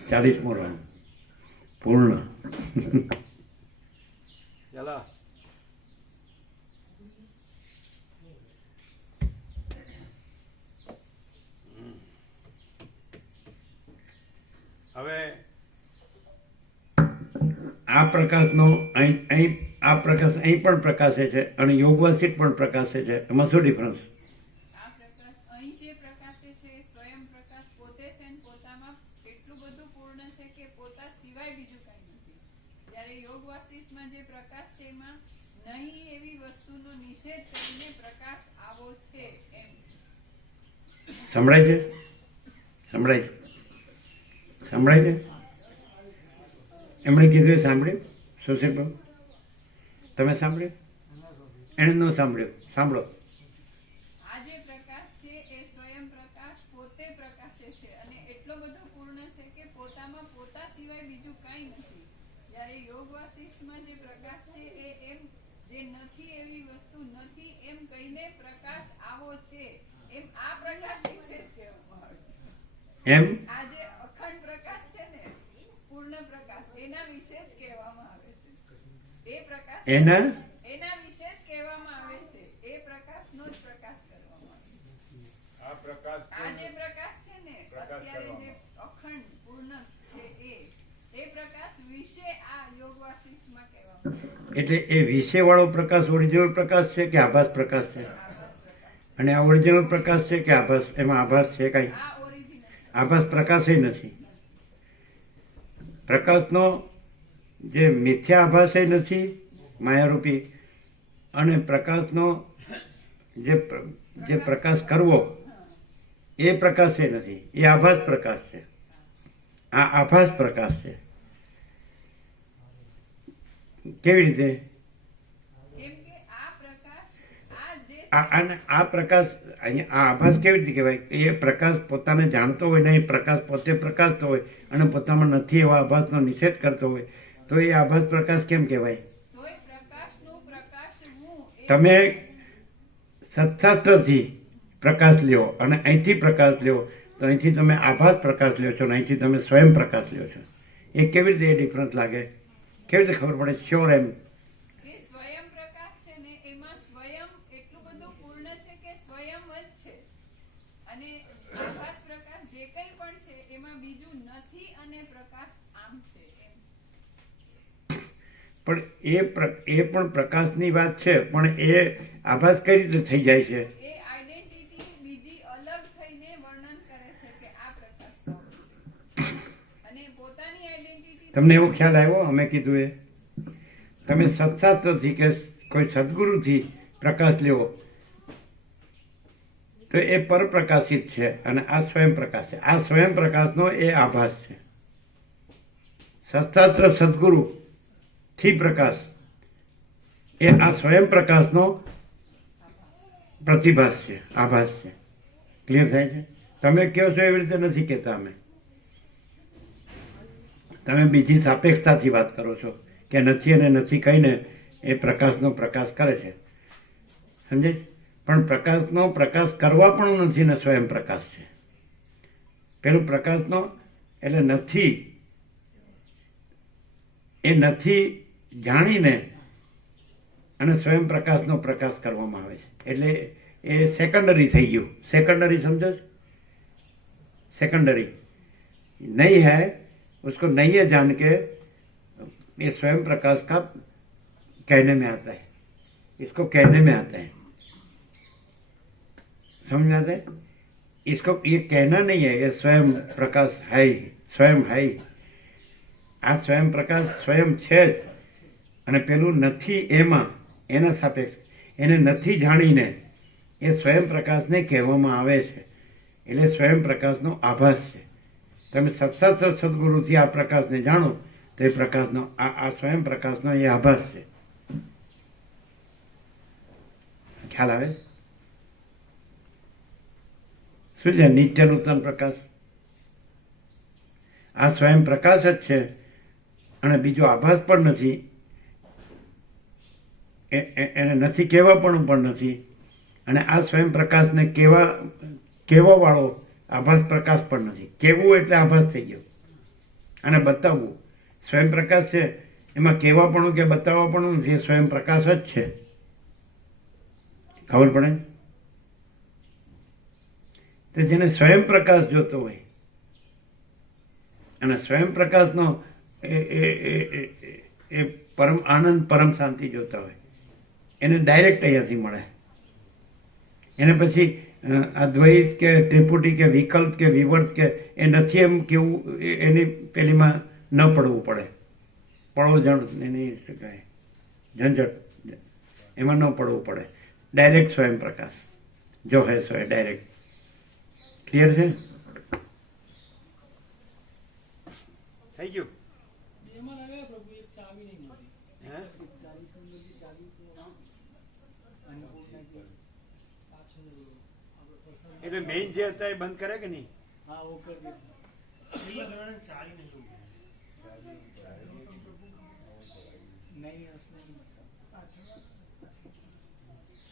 40મો રાઉન્ડ પૂર્ણ. ચાલો હવે આ પ્રકાશનો અહીં આ પ્રકાશ અહીં પણ પ્રકાશે છે અને યોગવાસિત પણ પ્રકાશે છે. એમાં શું ડિફરન્સ? આ પ્રકાશ અહીં જે પ્રકાશે છે એ સ્વયં પ્રકાશ પોતે છે અને પોતામાં એટલું બધું પૂર્ણ છે કે પોતા સિવાય બીજું કાંઈ નથી. જ્યારે યોગ વાસિષ્ઠમાં જે પ્રકાશ છે એમાં નહીં એવી વસ્તુનો નિષેધ કરીને પ્રકાશ આવો છે એમ. સંભળાય છે? સંભળાય છે? એમણે કીધું એ સાંભળ્યું? સુશીલ બાબુ તમે સાંભળ્યું? એણે ન સાંભળ્યું? સાંભળો. આ જે પ્રકાશ છે એ સ્વયં પ્રકાશ પોતે પ્રકાશે છે અને એટલો બધો પૂર્ણ છે કે પોતામાં પોતા સિવાય બીજું કાંઈ નથી. જ્યારે યોગ વાસિષ્ઠમાં જે પ્રકાશ છે એ એમ જે નથી એવી વસ્તુ નથી એમ કહીને પ્રકાશ આવો છે એમ આ પ્રકાશ વિશે જ કહેવામાં આવે છે. એમ આ જે અખંડ પ્રકાશ છે ને, પૂર્ણ પ્રકાશ, એના વિશે જ કહેવામાં આવે છે. એ પ્રકાશ એના વિશે જ કહેવામાં આવે છે. એ પ્રકાશનો જ પ્રકાશ કરવામાં આવે છે. આ પ્રકાશ આ જે પ્રકાશ છે ને, પ્રકાશ અત્યારે જે કરવામાં. અખંડ પૂર્ણ છે એ પ્રકાશ વિશે આ યોગ વાસિષ્ઠમાં કહેવામાં આવે છે. એટલે એ વિશે વાળો પ્રકાશ ઓરિજિનલ પ્રકાશ છે કે આભાસ પ્રકાશ છે? આભાસ પ્રકાશ. અને આ ઓરિજિનલ પ્રકાશ છે કે આભાસ? એમાં આભાસ છે કઈ? આ ઓરિજિનલ. આભાસ પ્રકાશ નથી. પ્રકાશનો જે મિથ્યા આભાસ નથી માયારૂપી, અને પ્રકાશનો જે પ્રકાશ કરવો એ પ્રકાશ નથી, એ આભાસ પ્રકાશ છે. આ આભાસ પ્રકાશ છે. કેવી રીતે? કેમ કે આ પ્રકાશ આ જે આ પ્રકાશ અહીંયા આ આભાસ કેવી રીતે કહેવાય? એ પ્રકાશ પોતાને જાણતો હોય નહીં, પ્રકાશ પોતે પ્રકાશતો હોય અને પોતામાં નથી એવા આભાસનો નિષેધ કરતો હોય, તો એ આભાસ પ્રકાશ કેમ કહેવાય? તોય પ્રકાશનું પ્રકાશ હું એ તમે સત્શાસ્ત્રથી પ્રકાશ લ્યો અને અહીંથી પ્રકાશ લ્યો, તો અહીંથી તમે આભાસ પ્રકાશ લ્યો છો અને અહીંથી તમે સ્વયં પ્રકાશ લ્યો છો. એ કેવી રીતે એ ડિફરન્સ લાગે? કેવી રીતે ખબર પડે શ્યોર એમ? એ સ્વયં પ્રકાશ છે ને, એમાં સ્વયં એટલું બધું પૂર્ણ છે કે સ્વયં જ છે. અને આભાસ પ્રકાશ જે કંઈ પણ છે એમાં બીજું નથી અને પ્રકાશ આમ છે એમ. પણ એ પણ પ્રકાશની વાત છે, પણ એ આભાસ કઈ રીતે થઈ જાય છે? એ આઈડેન્ટિટી બીજી અલગ થઈને વર્ણન કરે છે કે આ પ્રકાશ કોણ છે. અને પોતાની આઈડેન્ટિટી તમને એવો ખ્યાલ આવ્યો અમે કીધું એ? તમે સત્શાસ્ત્રથી કે કોઈ સદગુરુથી પ્રકાશ લેવો તો એ પરપ્રકાશિત છે અને આ સ્વયં પ્રકાશ છે. આ સ્વયં પ્રકાશનો એ આભાસ છે. સત્શાસ્ત્ર સદગુરુ થી પ્રકાશ એ આ સ્વયં પ્રકાશનો પ્રતિભાસ છે, આભાસ છે. ક્લિયર થાય છે? તમે કહો છો એવી રીતે નથી કહેતા અમે. તમે બીજી સાપેક્ષતાથી વાત કરો છો કે નથી અને નથી કહીને એ પ્રકાશનો પ્રકાશ કરે છે. સમજે? પણ પ્રકાશનો પ્રકાશ કરવા પણ નથી ને સ્વયં પ્રકાશ છે. પેલું પ્રકાશનો એટલે નથી, એ નથી જાણીને અને સ્વયં પ્રકાશનો પ્રકાશ કરવામાં આવે છે. એટલે એ સેકન્ડરી થઈ ગયું. સેકન્ડરી સમજો છો? सेकेंडरी नहीं है, उसको नहीं है जान के ये स्वयं प्रकाश का कहने में आता है, इसको कहने में आता है. समझ में आता है? इसको ये कहना नहीं है, ये स्वयं प्रकाश है ही, स्वयं है ही. આ સ્વયં પ્રકાશ સ્વયં છે જ, અને પેલું નથી એમાં એના સાપેક્ષ એને નથી જાણીને એ સ્વયં પ્રકાશને કહેવામાં આવે છે. એટલે સ્વયં પ્રકાશનો આભાસ છે. તમે સત્સત સદગુરુથી આ પ્રકાશને જાણો તો એ પ્રકાશનો આ સ્વયં પ્રકાશનો એ આભાસ છે. ખ્યાલ આવે? શું છે નિત્ય નૂતન પ્રકાશ? આ સ્વયં પ્રકાશ જ છે અને બીજો આભાસ પણ નથી, એને નથી કહેવા પણ નથી, અને આ સ્વયં પ્રકાશને કહેવા વાળો આભાસ પ્રકાશ પણ નથી. કહેવું એટલે આભાસ થઈ ગયો, અને બતાવવું સ્વયં પ્રકાશ છે, એમાં કહેવા પણ કે બતાવવા પણ નથી, એ સ્વયં પ્રકાશ જ છે. ખબર પડે? તો જેને સ્વયં પ્રકાશ જોતો હોય અને સ્વયં પ્રકાશનો એ પરમ આનંદ પરમ શાંતિ જોતા હોય, એને ડાયરેક્ટ અહીંયાથી મળે. એને પછી અદ્વૈત કે ત્રિપુટી કે વિકલ્પ કે વિવર્સ કે એ નથી એમ કેવું, એની પેલીમાં ન પડવું પડે. પડો એની શું કહે ઝંઝટ, એમાં ન પડવું પડે. ડાયરેક્ટ સ્વયં પ્રકાશ જો હે સો ડાયરેક્ટ. ક્લિયર છે? થઈ ગયું? એમાં લાગે પ્રભુ એક ચાવી નહીં મળતી. હે? એટલે મેઇન જે હતા એ બંધ કરે કે નહીં? હા वो कर दिया. चाली नहीं होगी. नहीं उसमें नहीं.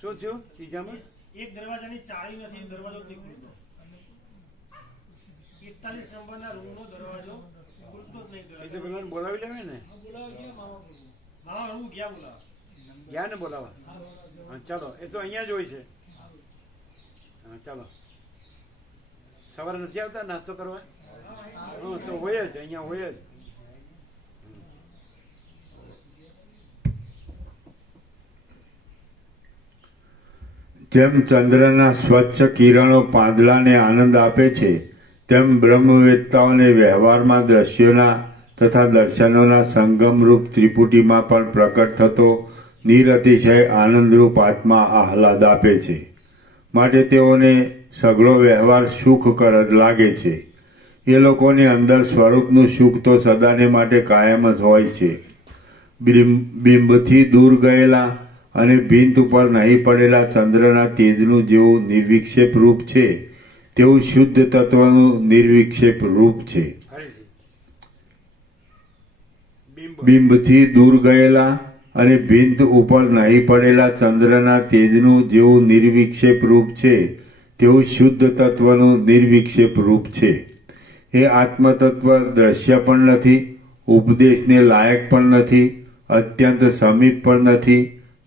શું થયું ત્રીજામાં? એક દરવાજાની ચાવી નથી, દરવાજો જ નહીં ખુલતો. 41 નંબરના રૂમનો દરવાજો ખુલતો જ નહીં. એ તો પેલા બોલાવી લેવાય ને. બોલાવા ગયા મામા હું ગયા બોલાવા. ગયા ને બોલાવા. હા ચાલો, એ તો અહીંયા જ હોય છે. હા ચાલો, સવારે નથી આવતા નાસ્તો કરવા? હા તો હોય જ, અહીંયા હોય જ. જેમ ચંદ્રના સ્વચ્છ કિરણો પાંદડાને આનંદ આપે છે, તેમ બ્રહ્મવેત્તાઓને વ્યવહારમાં દ્રશ્યોના તથા દર્શનોના સંગમરૂપ ત્રિપુટીમાં પણ પ્રકટ થતો નિરતિશય આનંદરૂપ આત્મા આહલાદ આપે છે. માટે તેઓને સઘળો વ્યવહાર સુખકર લાગે છે. એ લોકોની અંદર સ્વરૂપનું સુખ તો સદાને માટે કાયમ જ હોય છે. બિંબથી દૂર ગયેલા અને ભીંત ઉપર નહીં પડેલા ચંદ્રના તેજનું જેવું નિર્વિક્ષેપ રૂપ છે, તેવું શુદ્ધ તત્વનું નિર્વિક્ષેપ રૂપ છે. બિંબથી દૂર ગયેલા અને ભીંત ઉપર નહીં પડેલા ચંદ્રના તેજનું જેવું નિર્વિક્ષેપ રૂપ છે, તેવું શુદ્ધ તત્વનું નિર્વિક્ષેપ રૂપ છે. એ આત્મતત્વ દ્રશ્ય પણ નથી, ઉપદેશને લાયક પણ નથી, અત્યંત સમીપ પણ નથી,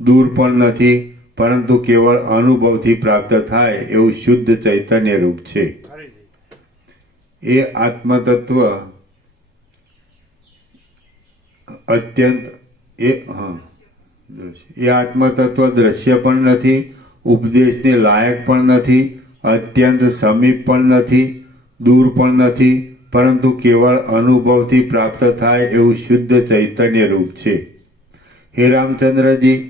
દૂર પણ નથી, પરંતુ કેવળ અનુભવથી પ્રાપ્ત થાય એવું શુદ્ધ ચૈતન્ય રૂપ છે. એ આત્મતત્વ એ આત્મતત્વ દ્રશ્ય પણ નથી, ઉપદેશને લાયક પણ નથી, અત્યંત સમીપ પણ નથી, દૂર પણ નથી, પરંતુ કેવળ અનુભવથી પ્રાપ્ત થાય એવું શુદ્ધ ચૈતન્ય રૂપ છે. હે રામચંદ્રજી,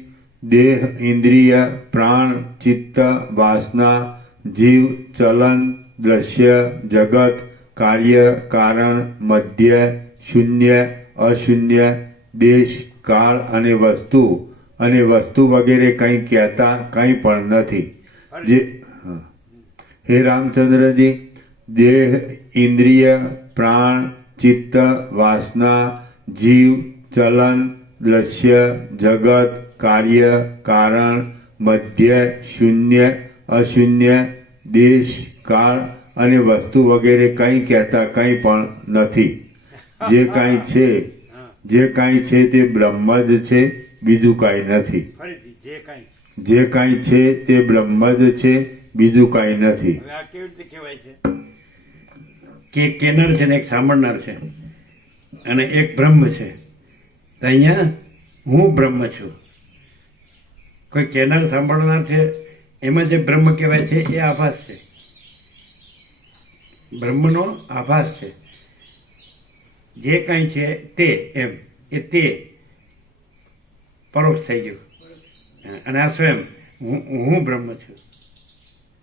દેહ, ઇન્દ્રિય, પ્રાણ, ચિત્ત, વાસના, જીવ, ચલન, દ્રશ્ય, જગત, કાર્ય, કારણ, મધ્ય, શૂન્ય, અશૂન્ય, દેશ, કાળ અને વસ્તુ વગેરે કંઈ કહેતા કંઈ પણ નથી. હે રામચંદ્રજી, દેહ, ઇન્દ્રિય, પ્રાણ, ચિત્ત, વાસના, જીવ, ચલન, દ્રશ્ય, જગત, કાર્ય, કારણ, મધ્ય, શૂન્ય, અશૂન્ય, દેશ, કાળ અને વસ્તુ વગેરે કંઈ કહેતા કંઈ પણ નથી. જે કાંઈ છે તે બ્રહ્મ જ છે, બીજું કાંઈ નથી. જે કાંઈ છે તે બ્રહ્મ જ છે, બીજું કાંઈ નથી. આ કેવી રીતે કહેવાય છે? કે એક કેનર છે ને એક સાંભળનાર છે અને એક બ્રહ્મ છે. તો અહીંયા હું બ્રહ્મ છું. કોઈ કેનર સાંભળનાર છે, એમાં જે બ્રહ્મ કહેવાય છે એ આભાસ છે. બ્રહ્મનો આભાસ છે. જે કાંઈ છે તે એમ એ તે પરોક્ષ થઈ ગયું. અને આ સ્વયં હું બ્રહ્મ છું.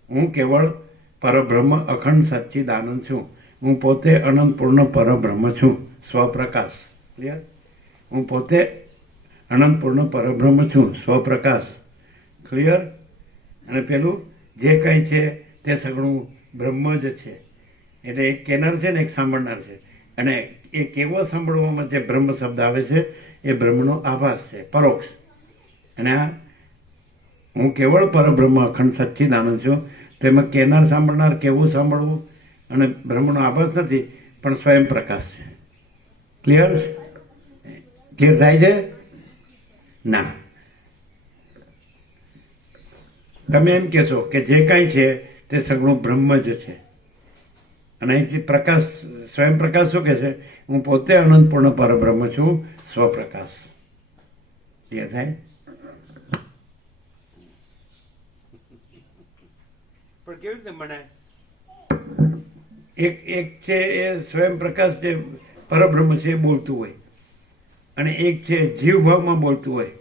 હું કેવળ પરબ્રહ્મ અખંડ સચ્ચિદાનંદ છું. હું પોતે અનંત પૂર્ણ પરબ્રહ્મ છું, સ્વપ્રકાશ. ક્લિયર? હું પોતે અનંત પૂર્ણ પરબ્રહ્મ છું, સ્વપ્રકાશ. ક્લિયર? અને પેલું જે કંઈ છે તે સગળું બ્રહ્મ જ છે. એટલે એક કેનર છે ને એક સાંભળનાર છે. અને એ કેવો સાંભળવામાં જે બ્રહ્મ શબ્દ આવે છે એ બ્રહ્મનો આભાસ છે, પરોક્ષ. અને આ હું કેવળ પરબ્રહ્મ અખંડ સચ્ચિદાનંદ છું. તેમાં કેનાર સાંભળનાર કેવું સાંભળવું અને બ્રહ્મનો આભાસ નથી, પણ સ્વયં પ્રકાશ છે. ક્લિયર? ક્લિયર થાય છે? ના, તમે એમ કહેશો કે જે કાંઈ છે તે સગળું બ્રહ્મ જ છે. અને અહીંથી પ્રકાશ, સ્વયં પ્રકાશ શું કહે છે? હું પોતે અનંતપૂર્ણ પરબ્રહ્મ છું, સ્વપ્રકાશ. ક્લિયર થાય? પણ કેવી રીતે મનાય? એક છે એ સ્વયં પ્રકાશ જે પરબ્રહ્મ છે એ બોલતું હોય, અને એક છે જીવ ભાવમાં બોલતું હોય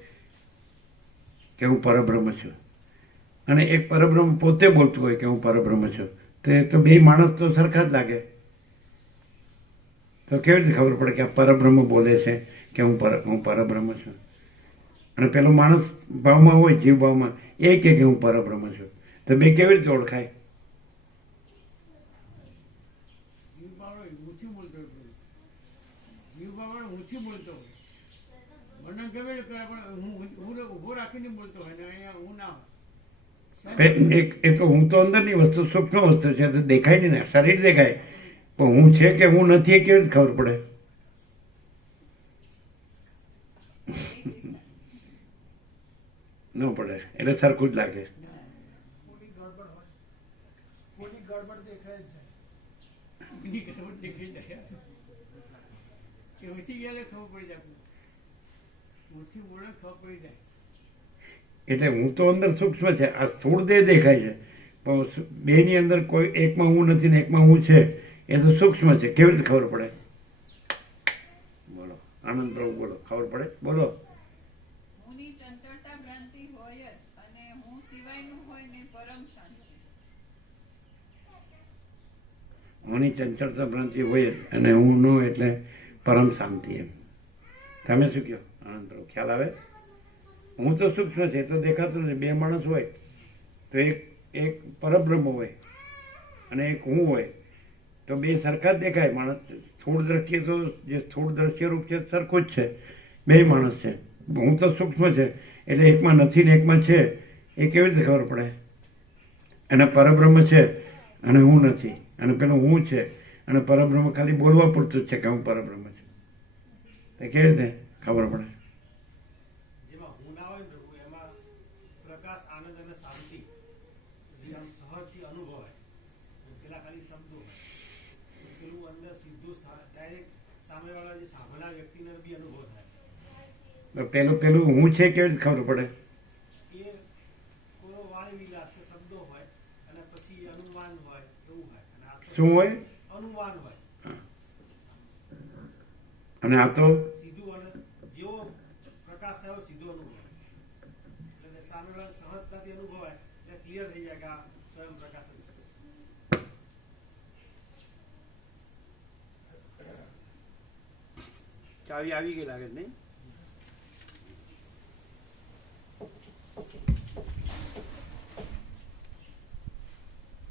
કે હું પરબ્રહ્મ છું, અને એક પરબ્રહ્મ પોતે બોલતું હોય કે હું પરબ્રહ્મ છું. તો બે માણસ તો સરખા જ લાગે. તો કેવી રીતે ખબર પડે કે આ પરબ્રહ્મ બોલે છે કે હું પરબ્રહ્મ છું? અને પેલો માણસ ભાવમાં હોય, જીવ ભાવમાં, એ કે હું પરબ્રહ્મ છું. તો બે કેવી રીતે ઓળખાય? મને ગમે પણ હું ઉભો રાખીને બોલતો હોય ને અહીંયા હું ના હોય. એ તો હું તો અંદરની વસ્તુ સૂક્ષ્મ વસ્તુ છે, તો દેખાય નહીં ને, શરીર દેખાય પણ હું છે કે હું નથી એ કેવી રીતે ખબર પડે? ન પડે, એટલે સરખું જ લાગે. થોડી ગડબડ દેખાય જ જાય. થોડી ગડબડ દેખાઈ જાય કે ઉઠી ગયા ખબર પડી જાય, ઉઠી બોલે ખબર પડી જાય. એટલે હું તો અંદર સૂક્ષ્મ છે, આ સ્થૂળ દેહ દેખાય છે, પણ બે ની અંદર કોઈ એકમાં હું નથી ને એકમાં હું છે, એ તો સૂક્ષ્મ છે. કેવી રીતે ખબર પડે? બોલો આનંદ પ્રભુ, બોલો ખબર પડે? બોલો. હુંની ચંચળતા ભ્રાંતિ હોય જ, અને હું સિવાયનું હોય ને પરમ શાંતિ. હુંની ચંચળતા ભ્રાંતિ હોય જ, અને હું નો એટલે પરમ શાંતિ. એમ તમે શું કહો આનંદ પ્રભુ? ખ્યાલ આવે? હું તો સૂક્ષ્મ છે, તો દેખાતું નથી. બે માણસ હોય તો એક પરબ્રહ્મ હોય અને એક હું હોય, તો બે સરખા જ દેખાય. માણસ સ્થૂળ દ્રષ્ટિએ તો જે સ્થૂળ દ્રશ્ય રૂપ છે સરખું જ છે, બે માણસ છે. હું તો સૂક્ષ્મ છે, એટલે એકમાં નથી ને એકમાં છે, એ કેવી રીતે ખબર પડે? અને પરબ્રહ્મ છે અને હું નથી, અને પેલું હું છે અને પરબ્રહ્મ ખાલી બોલવા પૂરતું જ છે કે હું પરબ્રહ્મ છું. એ કેવી રીતે ખબર પડે? જેમાં હું ના હોય ને એમાં પ્રકાશ, આનંદ અને શાંતિ આમ સહજથી અનુભવાય. પેલા ખાલી શબ્દો હોય, પેલું અંદર સીધું ડાયરેક્ટ સામેવાળા જે સાંભળનાર વ્યક્તિને બી અનુભવ થાય. પેલું હું છે કેવી રીતે ખબર પડે? એ કોઈ વાણી વિલાસ કે શબ્દો હોય અને પછી અનુમાન હોય, એવું હોય. અને આ તો શું હોય? અનુમાન હોય. અને આ તો સીધું, અને જેવો પ્રકાશ થયો સીધો અનુભવ, એટલે સામેવાળા સહજતાથી અનુભવાય એટલે ક્લિયર થઈ જાય કે આ સ્વયં પ્રકાશ જ છે. ચાવી આવી ગઈ લાગે છે, નહીં?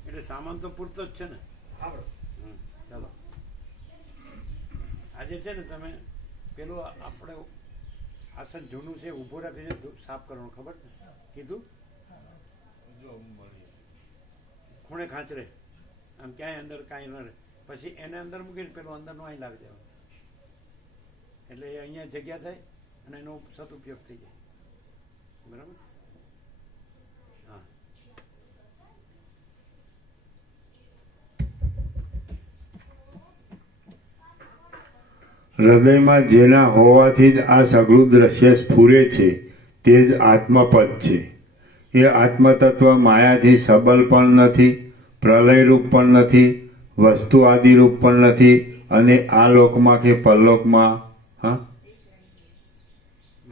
એટલે સામાન તો પૂરતો જ છે ને. આવડો ચાલો આજે છે ને તમે પેલું આપણે આસન જૂનું છે, ઊભું રાખીને સાફ કરવાનું, ખબર છે? કીધું ખૂણે ખાંચરે, આમ ક્યાંય અંદર કાંઈ ન રહે. પછી એને અંદર મૂકીને પેલું અંદરનું અહીં લાવી દેવાનું, એટલે એ અહીંયા જગ્યા થાય અને એનો સદુપયોગ થઈ જાય. બરાબર? હા. હૃદયમાં જેના હોવાથી જ આ સઘળું દ્રશ્ય સ્ફુરે છે તે જ આત્મપદ છે. એ આત્મતત્વ માયાથી સબલ પણ નથી, પ્રલયરૂપ પણ નથી, વસ્તુ આદિરૂપ પણ નથી, અને આ લોકમાં કે પરલોકમાં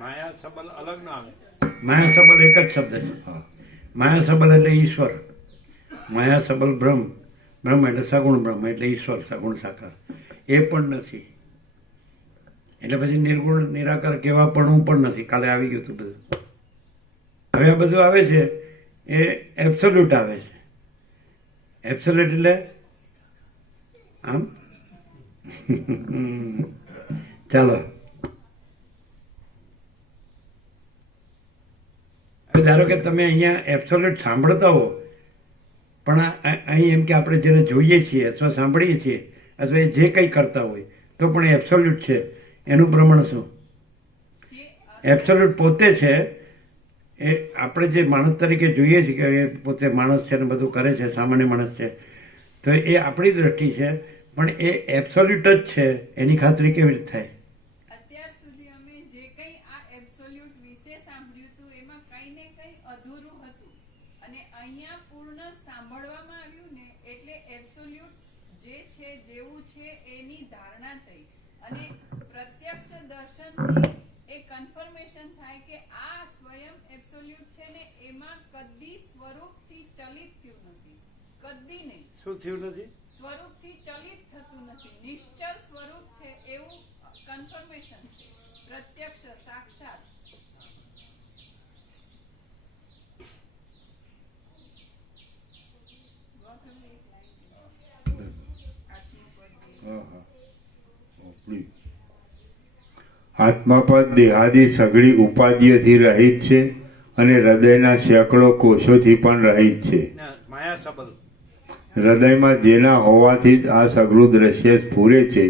માયા સબલ અલગ ના આવે. માયા સબલ એક જ શબ્દ છે. માયા સબલ એટલે ઈશ્વર, માયા સબલ બ્રહ્મ, બ્રહ્મ એટલે સગુણ બ્રહ્મ એટલે ઈશ્વર, સગુણ સાકાર. એ પણ નથી, એટલે પછી નિર્ગુણ નિરાકાર કેવા પણ નથી. કાલે આવી ગયું હતું બધું. હવે આ બધું આવે છે એ એબ્સોલ્યુટ આવે છે. એબ્સોલ્યુટ એટલે આમ ચાલો ધારો કે તમે અહીંયા એબ્સોલ્યુટ સાંભળતા હો, પણ અહીં એમ કે આપણે જેને જોઈએ છીએ અથવા સાંભળીએ છીએ અથવા જે કંઈ કરતા હોય તો પણ એ એબ્સોલ્યુટ છે. એનું પ્રમાણ શું? એબ્સોલ્યુટ પોતે છે. એ આપણે જે માણસ તરીકે જોઈએ છીએ કે એ પોતે માણસ છે ને બધું કરે છે, સામાન્ય માણસ છે, તો એ આપણી દ્રષ્ટિ છે, પણ એ એબ્સોલ્યુટ જ છે. એની ખાતરી કેવી રીતે થાય? અત્યાર સુધી અમે જે કંઈ આ એબ્સોલ્યુટ વિશે સાંભળ્યું હતું એમાં કંઈ ને કંઈ અધૂરું હતું, અને અહીંયા પૂર્ણ સાંભળવામાં આવ્યું ને એટલે એબ્સોલ્યુટ જે છે જેવું છે એની ધારણા થઈ, અને પ્રત્યક્ષ દર્શનથી એ કન્ફર્મેશન થાય કે આ સ્વયં એબ્સોલ્યુટ છે ને એમાં કદી સ્વરૂપથી ચલિત થયું નથી, કદી નહીં. શું થયું નથી? સ્વરૂપથી ચલિત થતું નથી, નિશ્ચલ સ્વરૂપ છે એવું કન્ફર્મેશન છે, પ્રત્યક્ષ સાક્ષાત. આત્માપદ દેહાદી સઘળી ઉપાધિઓથી રહિત છે અને હૃદયના સેંકડો કોષોથી પણ રહિત છે. ના, માયા સબલ. હૃદયમાં જેના હોવાથી જ આ સઘળું દ્રશ્ય સ્ફુરે છે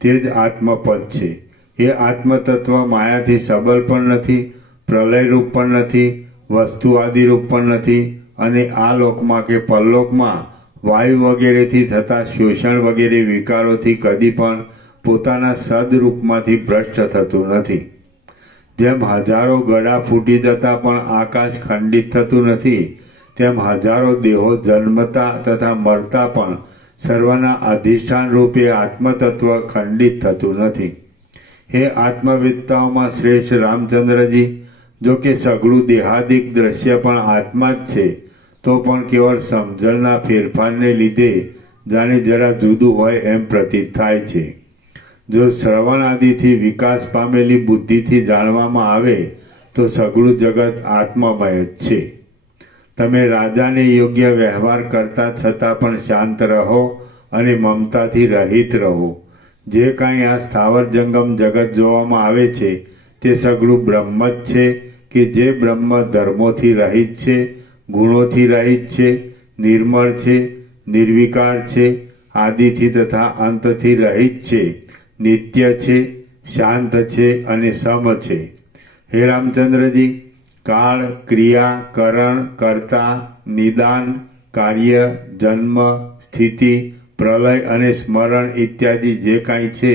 તે જ આત્મપદ છે. એ આત્મતત્વ માયાથી સબલ પણ નથી, પ્રલયરૂપ પણ નથી, વસ્તુ આદિરૂપ પણ નથી, અને આ લોકમાં કે પરલોકમાં વાયુ વગેરેથી થતા શોષણ વગેરે વિકારોથી કદી પણ પોતાના સદરૂપમાંથી ભ્રષ્ટ થતું નથી. જેમ હજારો ગળા ફૂટી જતા પણ આકાશ ખંડિત થતું નથી, તેમ હજારો દેહો જન્મતા તથા મરતા પણ સર્વના અધિષ્ઠાન રૂપે આત્મતત્વ ખંડિત થતું નથી. હે આત્મવેત્તાઓમાં શ્રેષ્ઠ રામચંદ્રજી, જો કે સઘળું દેહાદિક દ્રશ્ય પણ આત્મા જ છે, તો પણ કેવળ સમજણના ફેરફારને લીધે જાણે જરા જુદું હોય એમ પ્રતીત થાય છે. જો શ્રવણ આદિથી વિકાસ પામેલી બુદ્ધિથી જાણવામાં આવે તો સઘળું જગત આત્મમય જ છે. તમે રાજાને યોગ્ય વ્યવહાર કરતા છતાં પણ શાંત રહો અને મમતાથી રહિત રહો. જે કાંઈ આ સ્થાવર જંગમ જગત જોવામાં આવે છે તે સઘળું બ્રહ્મ જ છે, કે જે બ્રહ્મ ધર્મોથી રહિત છે, ગુણોથી રહિત છે, નિર્મળ છે, નિર્વિકાર છે, આદિથી તથા અંતથી રહિત છે, નિત્ય છે, શાંત છે અને સમ છે. હે રામચંદ્રજી, કાળ, ક્રિયા, કરણ, કર્તા, નિદાન, કાર્ય, જન્મ, સ્થિતિ, પ્રલય અને સ્મરણ ઇત્યાદિ જે કાંઈ છે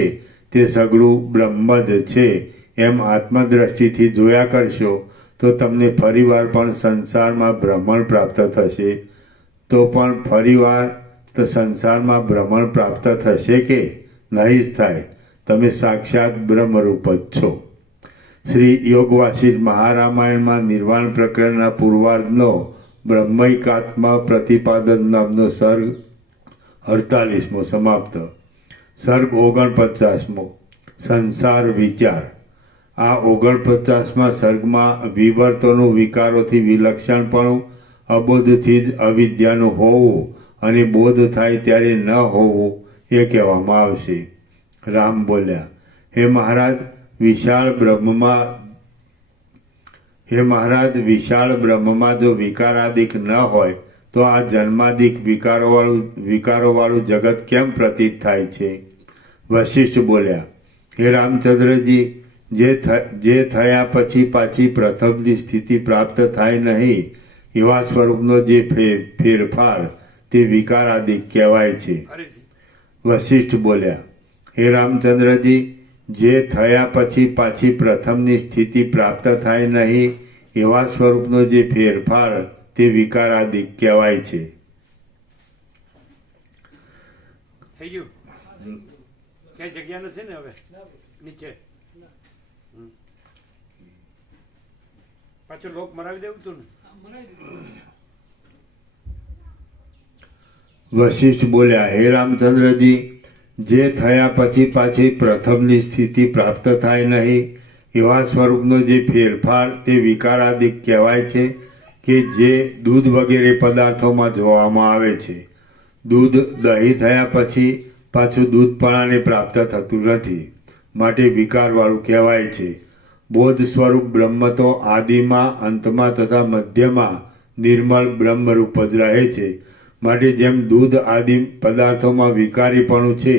તે સઘળું બ્રહ્મ જ છે એમ આત્મદ્રષ્ટિથી જોયા કરશો તો તમને ફરીવાર પણ સંસારમાં ભ્રમણ પ્રાપ્ત થશે. તો પણ ફરીવાર તો સંસારમાં ભ્રમણ પ્રાપ્ત થશે કે નહીં જ થાય. તમે સાક્ષાત બ્રહ્મરૂપ જ છો. શ્રી યોગવાસિષ્ઠ મહારામાયણમાં નિર્વાણ પ્રકરણના પૂર્વાર્ધનો બ્રહ્મૈકાત્મ પ્રતિપાદન નામનો સર્ગ 48મો સમાપ્ત. સર્ગ 49મો સંસાર વિચાર. આ 49મા સર્ગમાં વિવર્તોનું વિકારોથી વિલક્ષણપણું, અબોધથી જ અવિદ્યાનું હોવું અને બોધ થાય ત્યારે ન હોવું એ કહેવામાં આવશે. રામ બોલ્યા, હે મહારાજ વિશાળ બ્રહ્મમાં જો વિકારાદિક ન હોય તો આ જન્માદિક વિકારોવાળું જગત કેમ પ્રતીત થાય છે? વશિષ્ઠ બોલ્યા, હે રામચંદ્રજી, જે થયા પછી પાછી પ્રથમની સ્થિતિ પ્રાપ્ત થાય નહીં એવા સ્વરૂપનો જે ફેરફાર તે વિકારાદિક કહેવાય છે. વશિષ્ઠ બોલ્યા, હે રામચંદ્રજી, જે થયા પછી પાછી પ્રથમની સ્થિતિ પ્રાપ્ત થાય નહીં એવા સ્વરૂપનો જે ફેરફાર તે વિકારાદિક કહેવાય છે. થઈ ગયું? ક્યાંય જગ્યા નથી ને હવે નીચે? પાછું લોક મરાવી દેવું તું ને? વશિષ્ઠ બોલ્યા, હે રામચંદ્રજી, જે થયા પછી પાછી પ્રથમની સ્થિતિ પ્રાપ્ત થાય નહીં એવા સ્વરૂપનો જે ફેરફાર તે વિકારાદિક કહેવાય છે, કે જે દૂધ વગેરે પદાર્થોમાં જોવામાં આવે છે. દૂધ દહીં થયા પછી પાછું દૂધપણાને પ્રાપ્ત થતું નથી, માટે વિકારવાળું કહેવાય છે. બોધ સ્વરૂપ બ્રહ્મ તો આદિમાં, અંતમાં તથા મધ્યમાં નિર્મળ બ્રહ્મરૂપ જ રહે છે. માટે જેમ દૂધ આદિ પદાર્થોમાં વિકારીપણું છે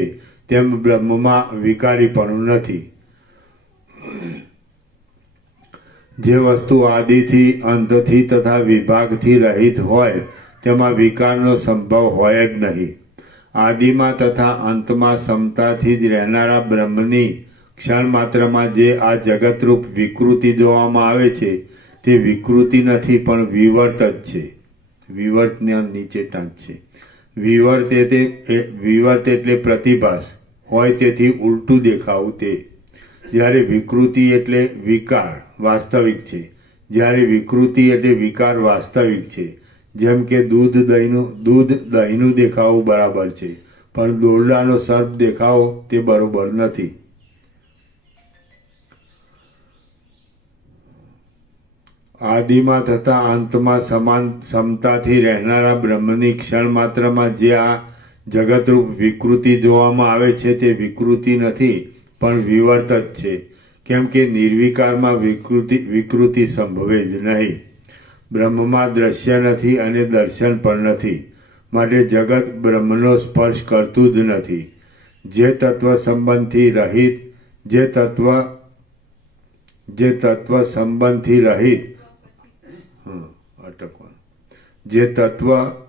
તેમ બ્રહ્મમાં વિકારીપણું નથી. જે વસ્તુ આદિથી, અંતથી તથા વિભાગથી રહિત હોય તેમાં વિકારનો સંભવ હોય જ નહીં. આદિમાં તથા અંતમાં સમતાથી જ રહેનારા બ્રહ્મની ક્ષણ માત્રમાં જે આ જગતરૂપ વિકૃતિ જોવામાં આવે છે તે વિકૃતિ નથી પણ વિવર્ત જ છે. વિવર્તને નીચે ટાંચ છે. વિવર્ત એટલે પ્રતિભાસ હોય તેથી ઉલટું દેખાવું તે. જ્યારે વિકૃતિ એટલે વિકાર વાસ્તવિક છે, જ્યારે વિકૃતિ એટલે વિકાર વાસ્તવિક છે. જેમ કે દૂધ દહીંનું દેખાવું બરાબર છે, પણ દોરડાનો સર્પ દેખાવો તે બરોબર નથી. આદિમાં તથા અંતમાં સમતાથી રહેનારા બ્રહ્મની ક્ષણ માત્રમાં જે આ જગતરૂપ વિકૃતિ જોવામાં આવે છે તે વિકૃતિ નથી પણ વિવર્ત જ છે. કેમ કે નિર્વિકારમાં વિકૃતિ સંભવે જ નહીં. બ્રહ્મમાં દ્રશ્ય નથી અને દર્શન પણ નથી, માટે જગત બ્રહ્મનો સ્પર્શ કરતું જ નથી. જે તત્વ સંબંધથી રહિત જે તત્વ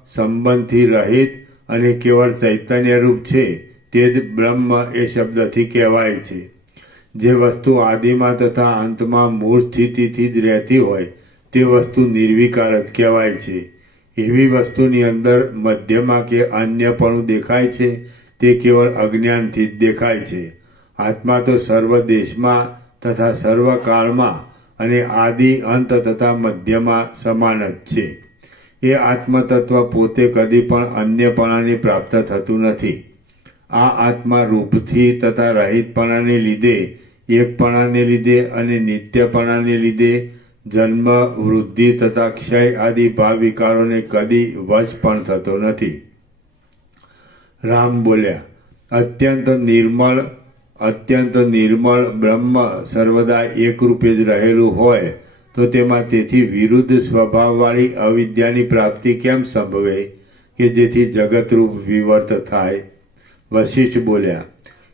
સંબંધથી રહિત અને કેવળ ચૈતન્ય રૂપ છે તે જ બ્રહ્મ એ શબ્દથી કહેવાય છે. જે વસ્તુ આદિમાં તથા અંતમાં મૂળ સ્થિતિથી જ રહેતી હોય તે વસ્તુ નિર્વિકાર જ કહેવાય છે. એવી વસ્તુની અંદર મધ્યમાં કે અન્યપણું દેખાય છે તે કેવળ અજ્ઞાનથી જ દેખાય છે. આત્મા તો સર્વ દેશમાં તથા સર્વ કાળમાં અને આદિ અંત તથા મધ્યમાં સમાન જ છે. એ આત્મતત્વ પોતે કદી પણ અન્યપણાની પ્રાપ્ત થતું નથી. આ આત્મા રૂપથી તથા રહિતપણાને લીધે, એકપણાને લીધે અને નિત્યપણાને લીધે જન્મ, વૃદ્ધિ તથા ક્ષય આદિ ભાવ વિકારોને કદી વશ પણ થતો નથી. રામ બોલ્યા, અત્યંત નિર્મળ બ્રહ્મ સર્વદા એકરૂપે જ રહેલું હોય તો તેમાં તેથી વિરુદ્ધ સ્વભાવવાળી અવિદ્યાની પ્રાપ્તિ કેમ સંભવે કે જેથી જગતરૂપ વિવર્ત થાય? વશિષ્ઠ બોલ્યા,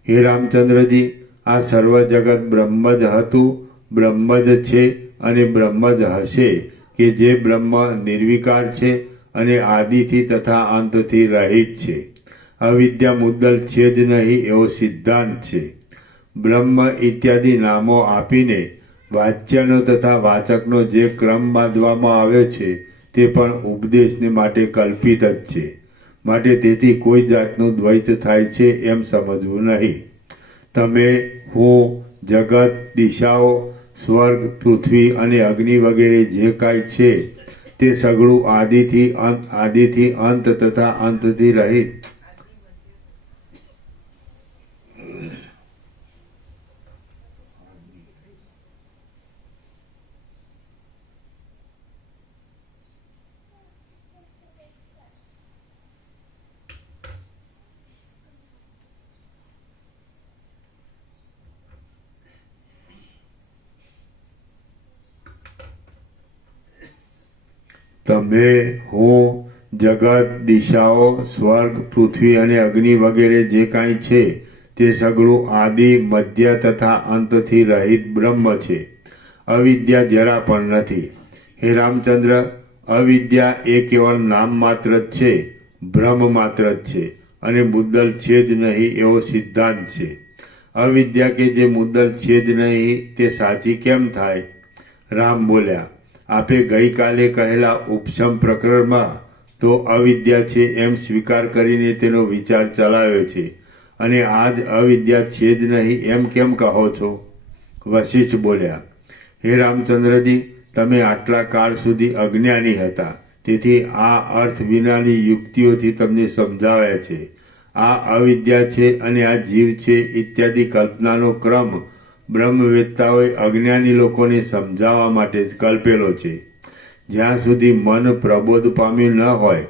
હે રામચંદ્રજી, આ સર્વ જગત બ્રહ્મ જ હતું, બ્રહ્મ જ છે અને બ્રહ્મ જ હશે કે જે બ્રહ્મ નિર્વિકાર છે અને આદિથી તથા અંતથી રહિત છે. અવિદ્યા મુદ્દલ છે જ નહીં એવો સિદ્ધાંત છે. બ્રહ્મ ઇત્યાદિ નામો આપીને વાચ્યનો તથા વાચકનો જે ક્રમ બાંધવામાં આવ્યો છે તે પણ ઉપદેશને માટે કલ્પિત જ છે. માટે તેથી કોઈ જાતનું દ્વૈત થાય છે એમ સમજવું નહીં. તમે, હું, જગત, દિશાઓ, સ્વર્ગ, પૃથ્વી અને અગ્નિ વગેરે જે કાંઈ છે તે સગળું આદિથી અંત તથા અંતથી રહિત તમે, હું, જગત, દિશાઓ, સ્વર્ગ, પૃથ્વી અને અગ્નિ વગેરે જે કાંઈ છે તે સગળું આદિ, મધ્ય તથા અંતથી રહિત બ્રહ્મ છે. અવિદ્યા જરા પણ નથી. હે રામચંદ્ર, અવિદ્યા એ કેવળ નામ માત્ર જ છે, ભ્રમ માત્ર જ છે અને મુદ્દલ છે જ નહીં એવો સિદ્ધાંત છે. અવિદ્યા કે જે મુદ્દલ છે જ નહીં તે સાચી કેમ થાય? રામ બોલ્યા, આપે ગઈકાલે કહેલા ઉપશમ પ્રકરણમાં તો અવિદ્યા છે એમ સ્વીકાર કરીને તેનો વિચાર ચલાવ્યો છે અને આજ અવિદ્યા છે જ નહીં એમ કેમ કહો છો? વશિષ્ઠ બોલ્યા, હે રામચંદ્રજી, તમે આટલા કાળ સુધી અજ્ઞાની હતા, તેથી આ અર્થ વિનાની યુક્તિઓથી તમને સમજાવ્યા છે. આ અવિદ્યા છે અને આ જીવ છે ઇત્યાદિ કલ્પનાનો ક્રમ બ્રહ્મવેત્તાઓએ અજ્ઞાની લોકોને સમજાવવા માટે જ કલ્પેલો છે. જ્યાં સુધી મન પ્રબોધ પામ્યું ન હોય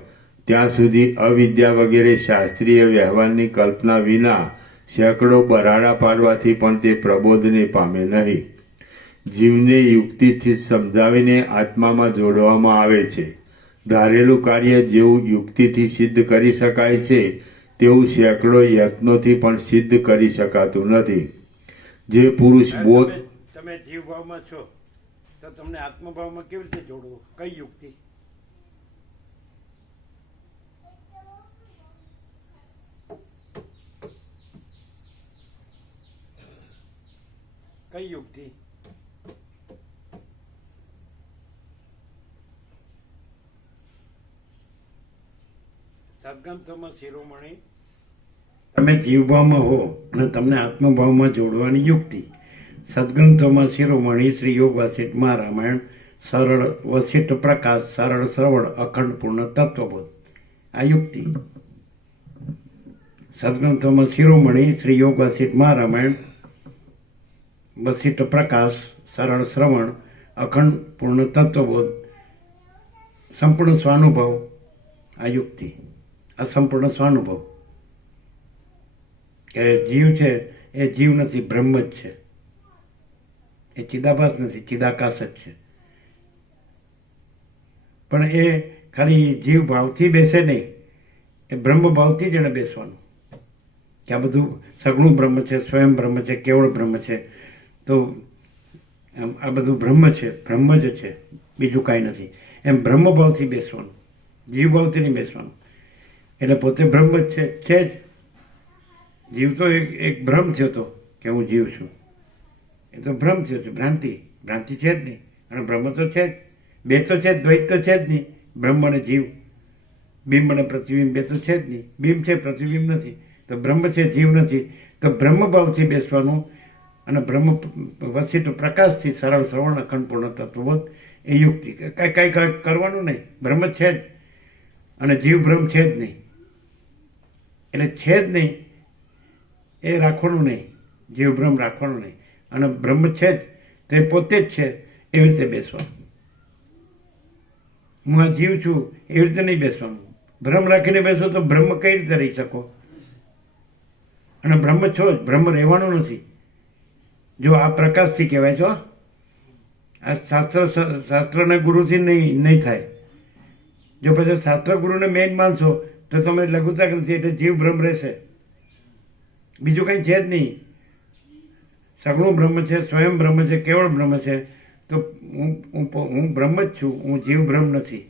ત્યાં સુધી અવિદ્યા વગેરે શાસ્ત્રીય વ્યવહારની કલ્પના વિના સેંકડો બરાડા પાડવાથી પણ તે પ્રબોધને પામે નહીં. જીવને યુક્તિથી સમજાવીને આત્મામાં જોડવામાં આવે છે. ધારેલું કાર્ય જેવું યુક્તિથી સિદ્ધ કરી શકાય છે તેવું સેંકડો યત્નોથી પણ સિદ્ધ કરી શકાતું નથી. જે પુરુષ બોધ તમે જીવ ભાવમાં છો તો તમને આત્મભાવમાં કેવી રીતે જોડવું? કઈ યુક્તિ? કઈ યુક્તિ? સદગ્રંથોમાં શિરોમણી તમે જીવભાવમાં હો અને તમને આત્મભાવમાં જોડવાની યુક્તિ. સદગ્રંથોમાં શિરોમણી શ્રી યોગ વાસિષ્ઠ મહારામાયણ, સરળ વસિષ્ઠ પ્રકાશ, સરળ શ્રવણ, અખંડ પૂર્ણ તત્વબોધ. આ યુક્તિ. સદગ્રંથોમાં શિરોમણી શ્રી યોગ વાસિષ્ઠ મહારામાયણ, વસિષ્ઠ પ્રકાશ, સરળ શ્રવણ, અખંડ પૂર્ણ તત્વબોધ, સંપૂર્ણ સ્વાનુભવ. આ યુક્તિ. આ સંપૂર્ણ સ્વાનુભવ કે જીવ છે એ જીવ નથી, બ્રહ્મ જ છે. એ ચિદાભાસ નથી, ચિદાકાશ જ છે. પણ એ ખાલી જીવ ભાવથી બેસે નહીં, એ બ્રહ્મ ભાવથી જ એને બેસવાનું કે આ બધું સગુણ બ્રહ્મ છે, સ્વયં બ્રહ્મ છે, કેવળ બ્રહ્મ છે. તો આ બધું બ્રહ્મ છે, બ્રહ્મ જ છે, બીજું કાંઈ નથી. એમ બ્રહ્મ ભાવથી બેસવાનું, જીવ ભાવથી નહીં બેસવાનું. એટલે પોતે બ્રહ્મ જ છે જ. જીવ તો એક ભ્રમ થયો હતો કે હું જીવ છું, એ તો ભ્રમ થયો છે, ભ્રાંતિ છે જ નહીં. અને બ્રહ્મ તો છે જ, બે તો છે જ, દ્વૈત તો છે જ નહીં. બ્રહ્મ અને જીવ, બિંબ અને પ્રતિબિંબ બે તો છે જ નહીં. બિંબ છે, પ્રતિબિંબ નથી. તો બ્રહ્મ છે, જીવ નથી. તો બ્રહ્મ ભાવથી બેસવાનું. અને બ્રહ્મ વસિષ્ઠ પ્રકાશથી સરળ શ્રવણ અખંડ પૂર્ણ તત્વબોધ એ યુક્તિ. કાંઈ કરવાનું નહીં, બ્રહ્મ છે જ. અને જીવ બ્રહ્મ છે જ નહીં. એટલે છે જ નહીં એ રાખવાનું નહીં, જીવ બ્રહ્મ રાખવાનું નહીં. અને બ્રહ્મ છે જ, તે પોતે જ છે એવી રીતે બેસવાનું. હું આ જીવ છું એવી રીતે નહીં બેસવાનું. ભ્રમ રાખીને બેસો તો બ્રહ્મ કઈ રીતે રહી શકો? અને બ્રહ્મ છો જ, બ્રહ્મ રહેવાનું નથી. જો આ પ્રકાશથી કહેવાય છો, આ શાસ્ત્રના ગુરુથી નહીં થાય. જો પછી શાસ્ત્ર ગુરુને મેન માનશો તો તમે લઘુતા નથી, એટલે જીવ બ્રહ્મ રહેશે, બીજું કંઈ છે જ નહીં. સગુણ બ્રહ્મ છે, સ્વયં બ્રહ્મ છે, કેવળ બ્રહ્મ છે. તો હું બ્રહ્મ જ છું, હું જીવ બ્રહ્મ નથી.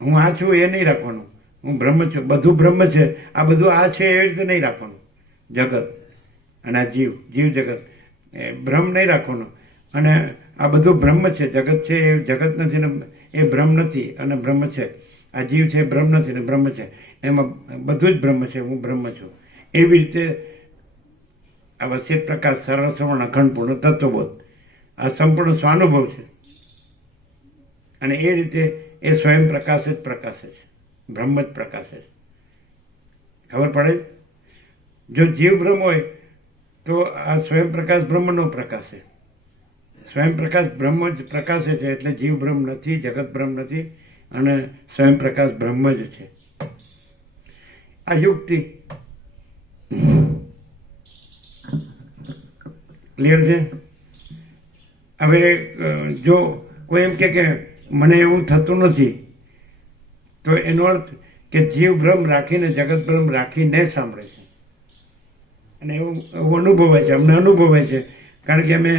હું આ છું એ નહીં રાખવાનું, હું બ્રહ્મ છું, બધું બ્રહ્મ છે, આ બધું આ છે એવી રીતે નહીં રાખવાનું. જગત અને આ જીવ જગત એ ભ્રમ નહીં રાખવાનો. અને આ બધું બ્રહ્મ છે, જગત છે એ જગત નથી ને એ બ્રહ્મ નથી, અને બ્રહ્મ છે. આ જીવ છે બ્રહ્મ નથી ને બ્રહ્મ છે. એમાં બધું જ બ્રહ્મ છે, હું બ્રહ્મ છું. એવી રીતે આ વસિષ્ઠ પ્રકાશ, સરળ શ્રવણ અખંડ પૂર્ણ તત્વબોધ આ સંપૂર્ણ સ્વાનુભવ છે. અને એ રીતે એ સ્વયં પ્રકાશ જ પ્રકાશે છે, બ્રહ્મ જ પ્રકાશે છે. ખબર પડે? જો જીવ બ્રહ્મ હોય તો આ સ્વયં પ્રકાશ બ્રહ્મનો પ્રકાશ છે. સ્વયં પ્રકાશ બ્રહ્મ જ પ્રકાશે છે. એટલે જીવ બ્રહ્મ નથી, જગત બ્રહ્મ નથી, અને સ્વયં પ્રકાશ બ્રહ્મ જ છે. આ યુક્તિ ક્લિયર છે? હવે જો કોઈ એમ કે મને એવું થતું નથી, તો એનો અર્થ કે જીવ બ્રહ્મ રાખીને, જગત બ્રહ્મ રાખીને સાંભળે છે. અને એવું અનુભવાય છે, અમને અનુભવાય છે. કારણ કે અમે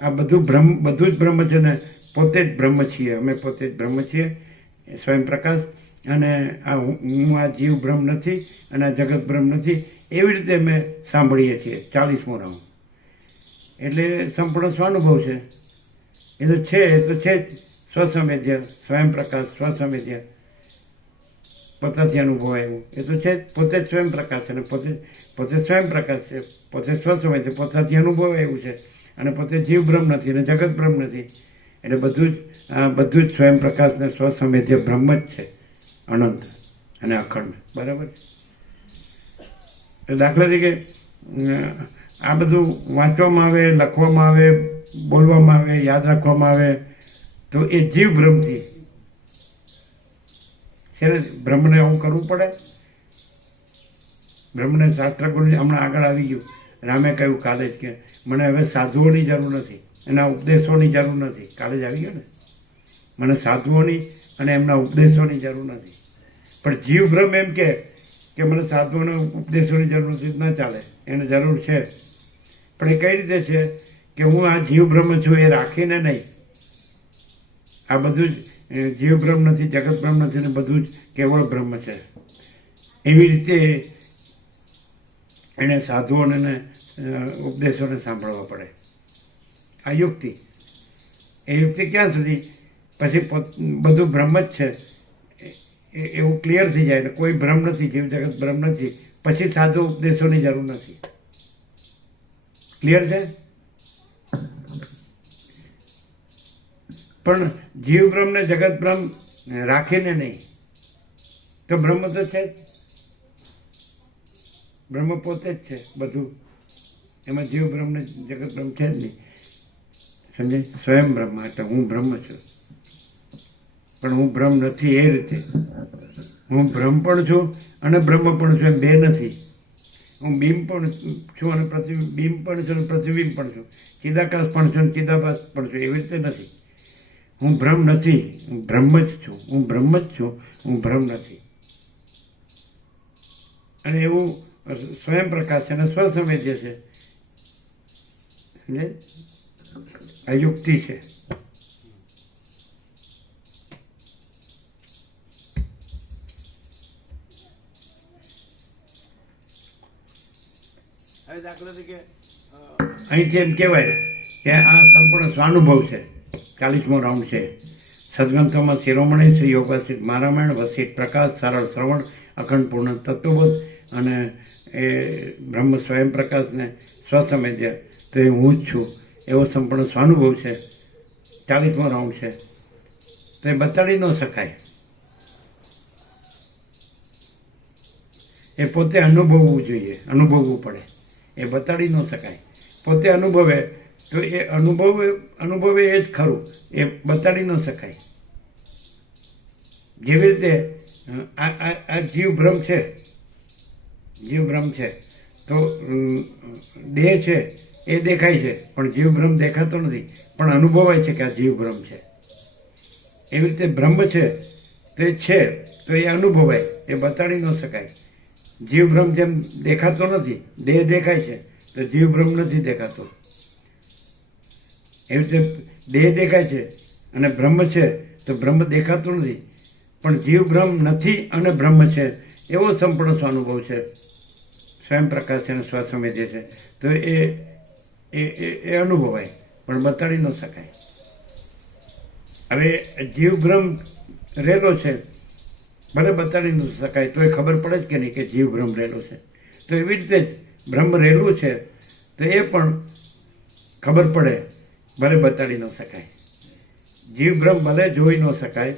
આ બધું જ બ્રહ્મ છે ને, પોતે જ બ્રહ્મ છીએ. અમે પોતે જ બ્રહ્મ છીએ, સ્વયં પ્રકાશ. અને આ હું આ જીવ બ્રહ્મ નથી અને આ જગત બ્રહ્મ નથી, એવી રીતે અમે સાંભળીએ છીએ 40મો રાઉન્ડ. એટલે સંપૂર્ણ સ્વાનુભવ છે. એ તો છે જ સ્વસંવેદ્ય, સ્વયં પ્રકાશ, સ્વસંવેદ્ય, પોતાથી અનુભવાય એવું. એ તો છે જ, પોતે જ સ્વયં પ્રકાશ છે. અને પોતે સ્વયં પ્રકાશ છે, પોતે સ્વસંવેદ્ય, પોતાથી અનુભવાય એવું છે. અને પોતે જીવ બ્રહ્મ નથી અને જગત બ્રહ્મ નથી. એટલે બધું જ સ્વયં પ્રકાશ ને સ્વસંવેદ્ય બ્રહ્મ જ છે, અનંત અને અખંડ. બરાબર? દાખલા તરીકે આ બધું વાંચવામાં આવે, લખવામાં આવે, બોલવામાં આવે, યાદ રાખવામાં આવે, તો એ જીવ બ્રહ્મથી છે ને. બ્રહ્મને આવું કરવું પડે. બ્રહ્મને શાસ્ત્ર ગુરુ હમણાં આગળ આવી ગયું. રામે કહ્યું કાલે જ કે મને હવે સાધુઓની જરૂર નથી, એના ઉપદેશોની જરૂર નથી. કાલે જ આવી ગયો ને, મને સાધુઓની અને એમના ઉપદેશોની જરૂર નથી. પણ જીવ બ્રહ્મ એમ કે મને સાધુઓના ઉપદેશોની જરૂર નથી, ન ચાલે. એને જરૂર છે. પણ એ કઈ રીતે છે કે હું આ જીવ બ્રહ્મ છું એ રાખીને નહીં. આ બધું જ જીવ બ્રહ્મ નથી, જગત બ્રહ્મ નથી ને બધું જ કેવળ બ્રહ્મ છે. એવી રીતે એને સાધુઓને ઉપદેશોને સાંભળવા પડે. આ યુક્તિ. એ યુક્તિ ક્યાં સુધી? પછી બધું બ્રહ્મ જ છે એવું ક્લિયર થઈ જાય. એટલે કોઈ બ્રહ્મ નથી, જીવ જગત બ્રહ્મ નથી, પછી સાધુ ઉપદેશોની જરૂર નથી. ક્લિયર છે? પણ જીવ બ્રહ્મ ને જગત બ્રહ્મ રાખીને નહીં. તો બ્રહ્મ તો છે જ, બ્રહ્મ પોતે જ છે બધું. એમાં જીવ બ્રહ્મ ને જગત બ્રહ્મ છે જ નહીં. સમજે? સ્વયં બ્રહ્મ એટલે હું બ્રહ્મ છું. પણ હું બ્રહ્મ નથી એ રીતે. હું બ્રહ્મ પણ છું અને બ્રહ્મ પણ છું, એમ બે નથી. હું બિંબ પણ છું અને પ્રતિબિંબ પણ છું અને પ્રતિબિંબ પણ છું, ચિદાકાશ પણ છું અને ચિદાભાસ પણ છું, એવી રીતે નથી. હું ભ્રમ નથી, હું બ્રહ્મ જ છું, હું બ્રહ્મ જ છું, હું ભ્રમ નથી. અને એવું સ્વયં પ્રકાશ છે અને સ્વસંવેદ્ય છે. સમજાય? આ યુક્તિ છે. હવે દાખલા તરીકે અહીંથી એમ કહેવાય કે આ સંપૂર્ણ સ્વાનુભવ છે. 40મો રાઉન્ડ છે. સદગ્રંથોમાં શિરોમણી શ્રી યોગાસિત મહારામાયણ વસિત પ્રકાશ સરળ શ્રવણ અખંડ પૂર્ણ તત્વબોધ અને એ બ્રહ્મ સ્વયં પ્રકાશને સ્વસંવેદ્ય તો એ હું જ છું એવો સંપૂર્ણ સ્વાનુભવ છે. 40મો રાઉન્ડ છે. તો એ બતાડી ન શકાય. એ પોતે અનુભવવું જોઈએ, અનુભવવું પડે. એ બતાડી ન શકાય. પોતે અનુભવે તો એ અનુભવે એ જ ખરું, એ બતાડી ન શકાય. જેવી રીતે આ જીવ ભ્રમ છે, જીવ ભ્રમ છે તો દેહ છે એ દેખાય છે પણ જીવ ભ્રમ દેખાતો નથી, પણ અનુભવાય છે કે આ જીવ ભ્રમ છે. એવી રીતે બ્રહ્મ છે તો એ છે તો એ અનુભવાય, એ બતાડી ન શકાય. જીવ ભ્રમ જેમ દેખાતો નથી, દેહ દેખાય છે તો જીવ ભ્રમ નથી દેખાતો. એવી રીતે દેહ દેખાય છે અને બ્રહ્મ છે તો બ્રહ્મ દેખાતું નથી, પણ જીવ ભ્રમ નથી અને બ્રહ્મ છે એવો સંપૂર્ણ સ્વાનુભવ છે. સ્વયં પ્રકાશ છે અને સ્વસંવેદ્ય છે તો એ અનુભવાય પણ બતાડી ન શકાય. હવે જીવ ભ્રમ રહેલો છે, ભલે બતાડી ન શકાય તો એ ખબર પડે જ કે નહીં કે જીવ ભ્રમ રહેલો છે. તો એવી રીતે જ બ્રહ્મ રહેલું છે તો એ પણ ખબર પડે, ભલે બતાડી ન શકાય. જીવ ભ્રમ ભલે જોઈ ન શકાય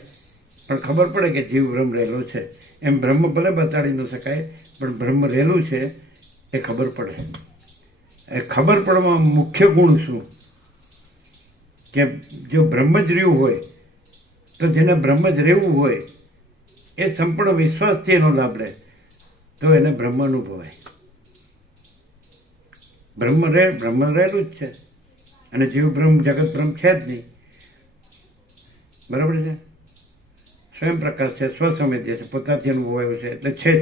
પણ ખબર પડે કે જીવ ભ્રમ રહેલો છે. એમ બ્રહ્મ ભલે બતાડી ન શકાય પણ બ્રહ્મ રહેલું છે એ ખબર પડે. એ ખબર પડવામાં મુખ્ય ગુણ શું કે જો બ્રહ્મ જ રહ્યું હોય તો જેને બ્રહ્મ જ રહેવું હોય એ સંપૂર્ણ વિશ્વાસથી એનો લાભ લે તો એને બ્રહ્મ અનુભવાય. બ્રહ્મ રહેલું જ છે અને જીવ બ્રહ્મ જગત બ્રહ્મ છે જ નહીં. બરાબર છે? સ્વયં પ્રકાશ છે, સ્વસંવેદ્ય છે, પોતાથી અનુભવાયું છે એટલે છે જ.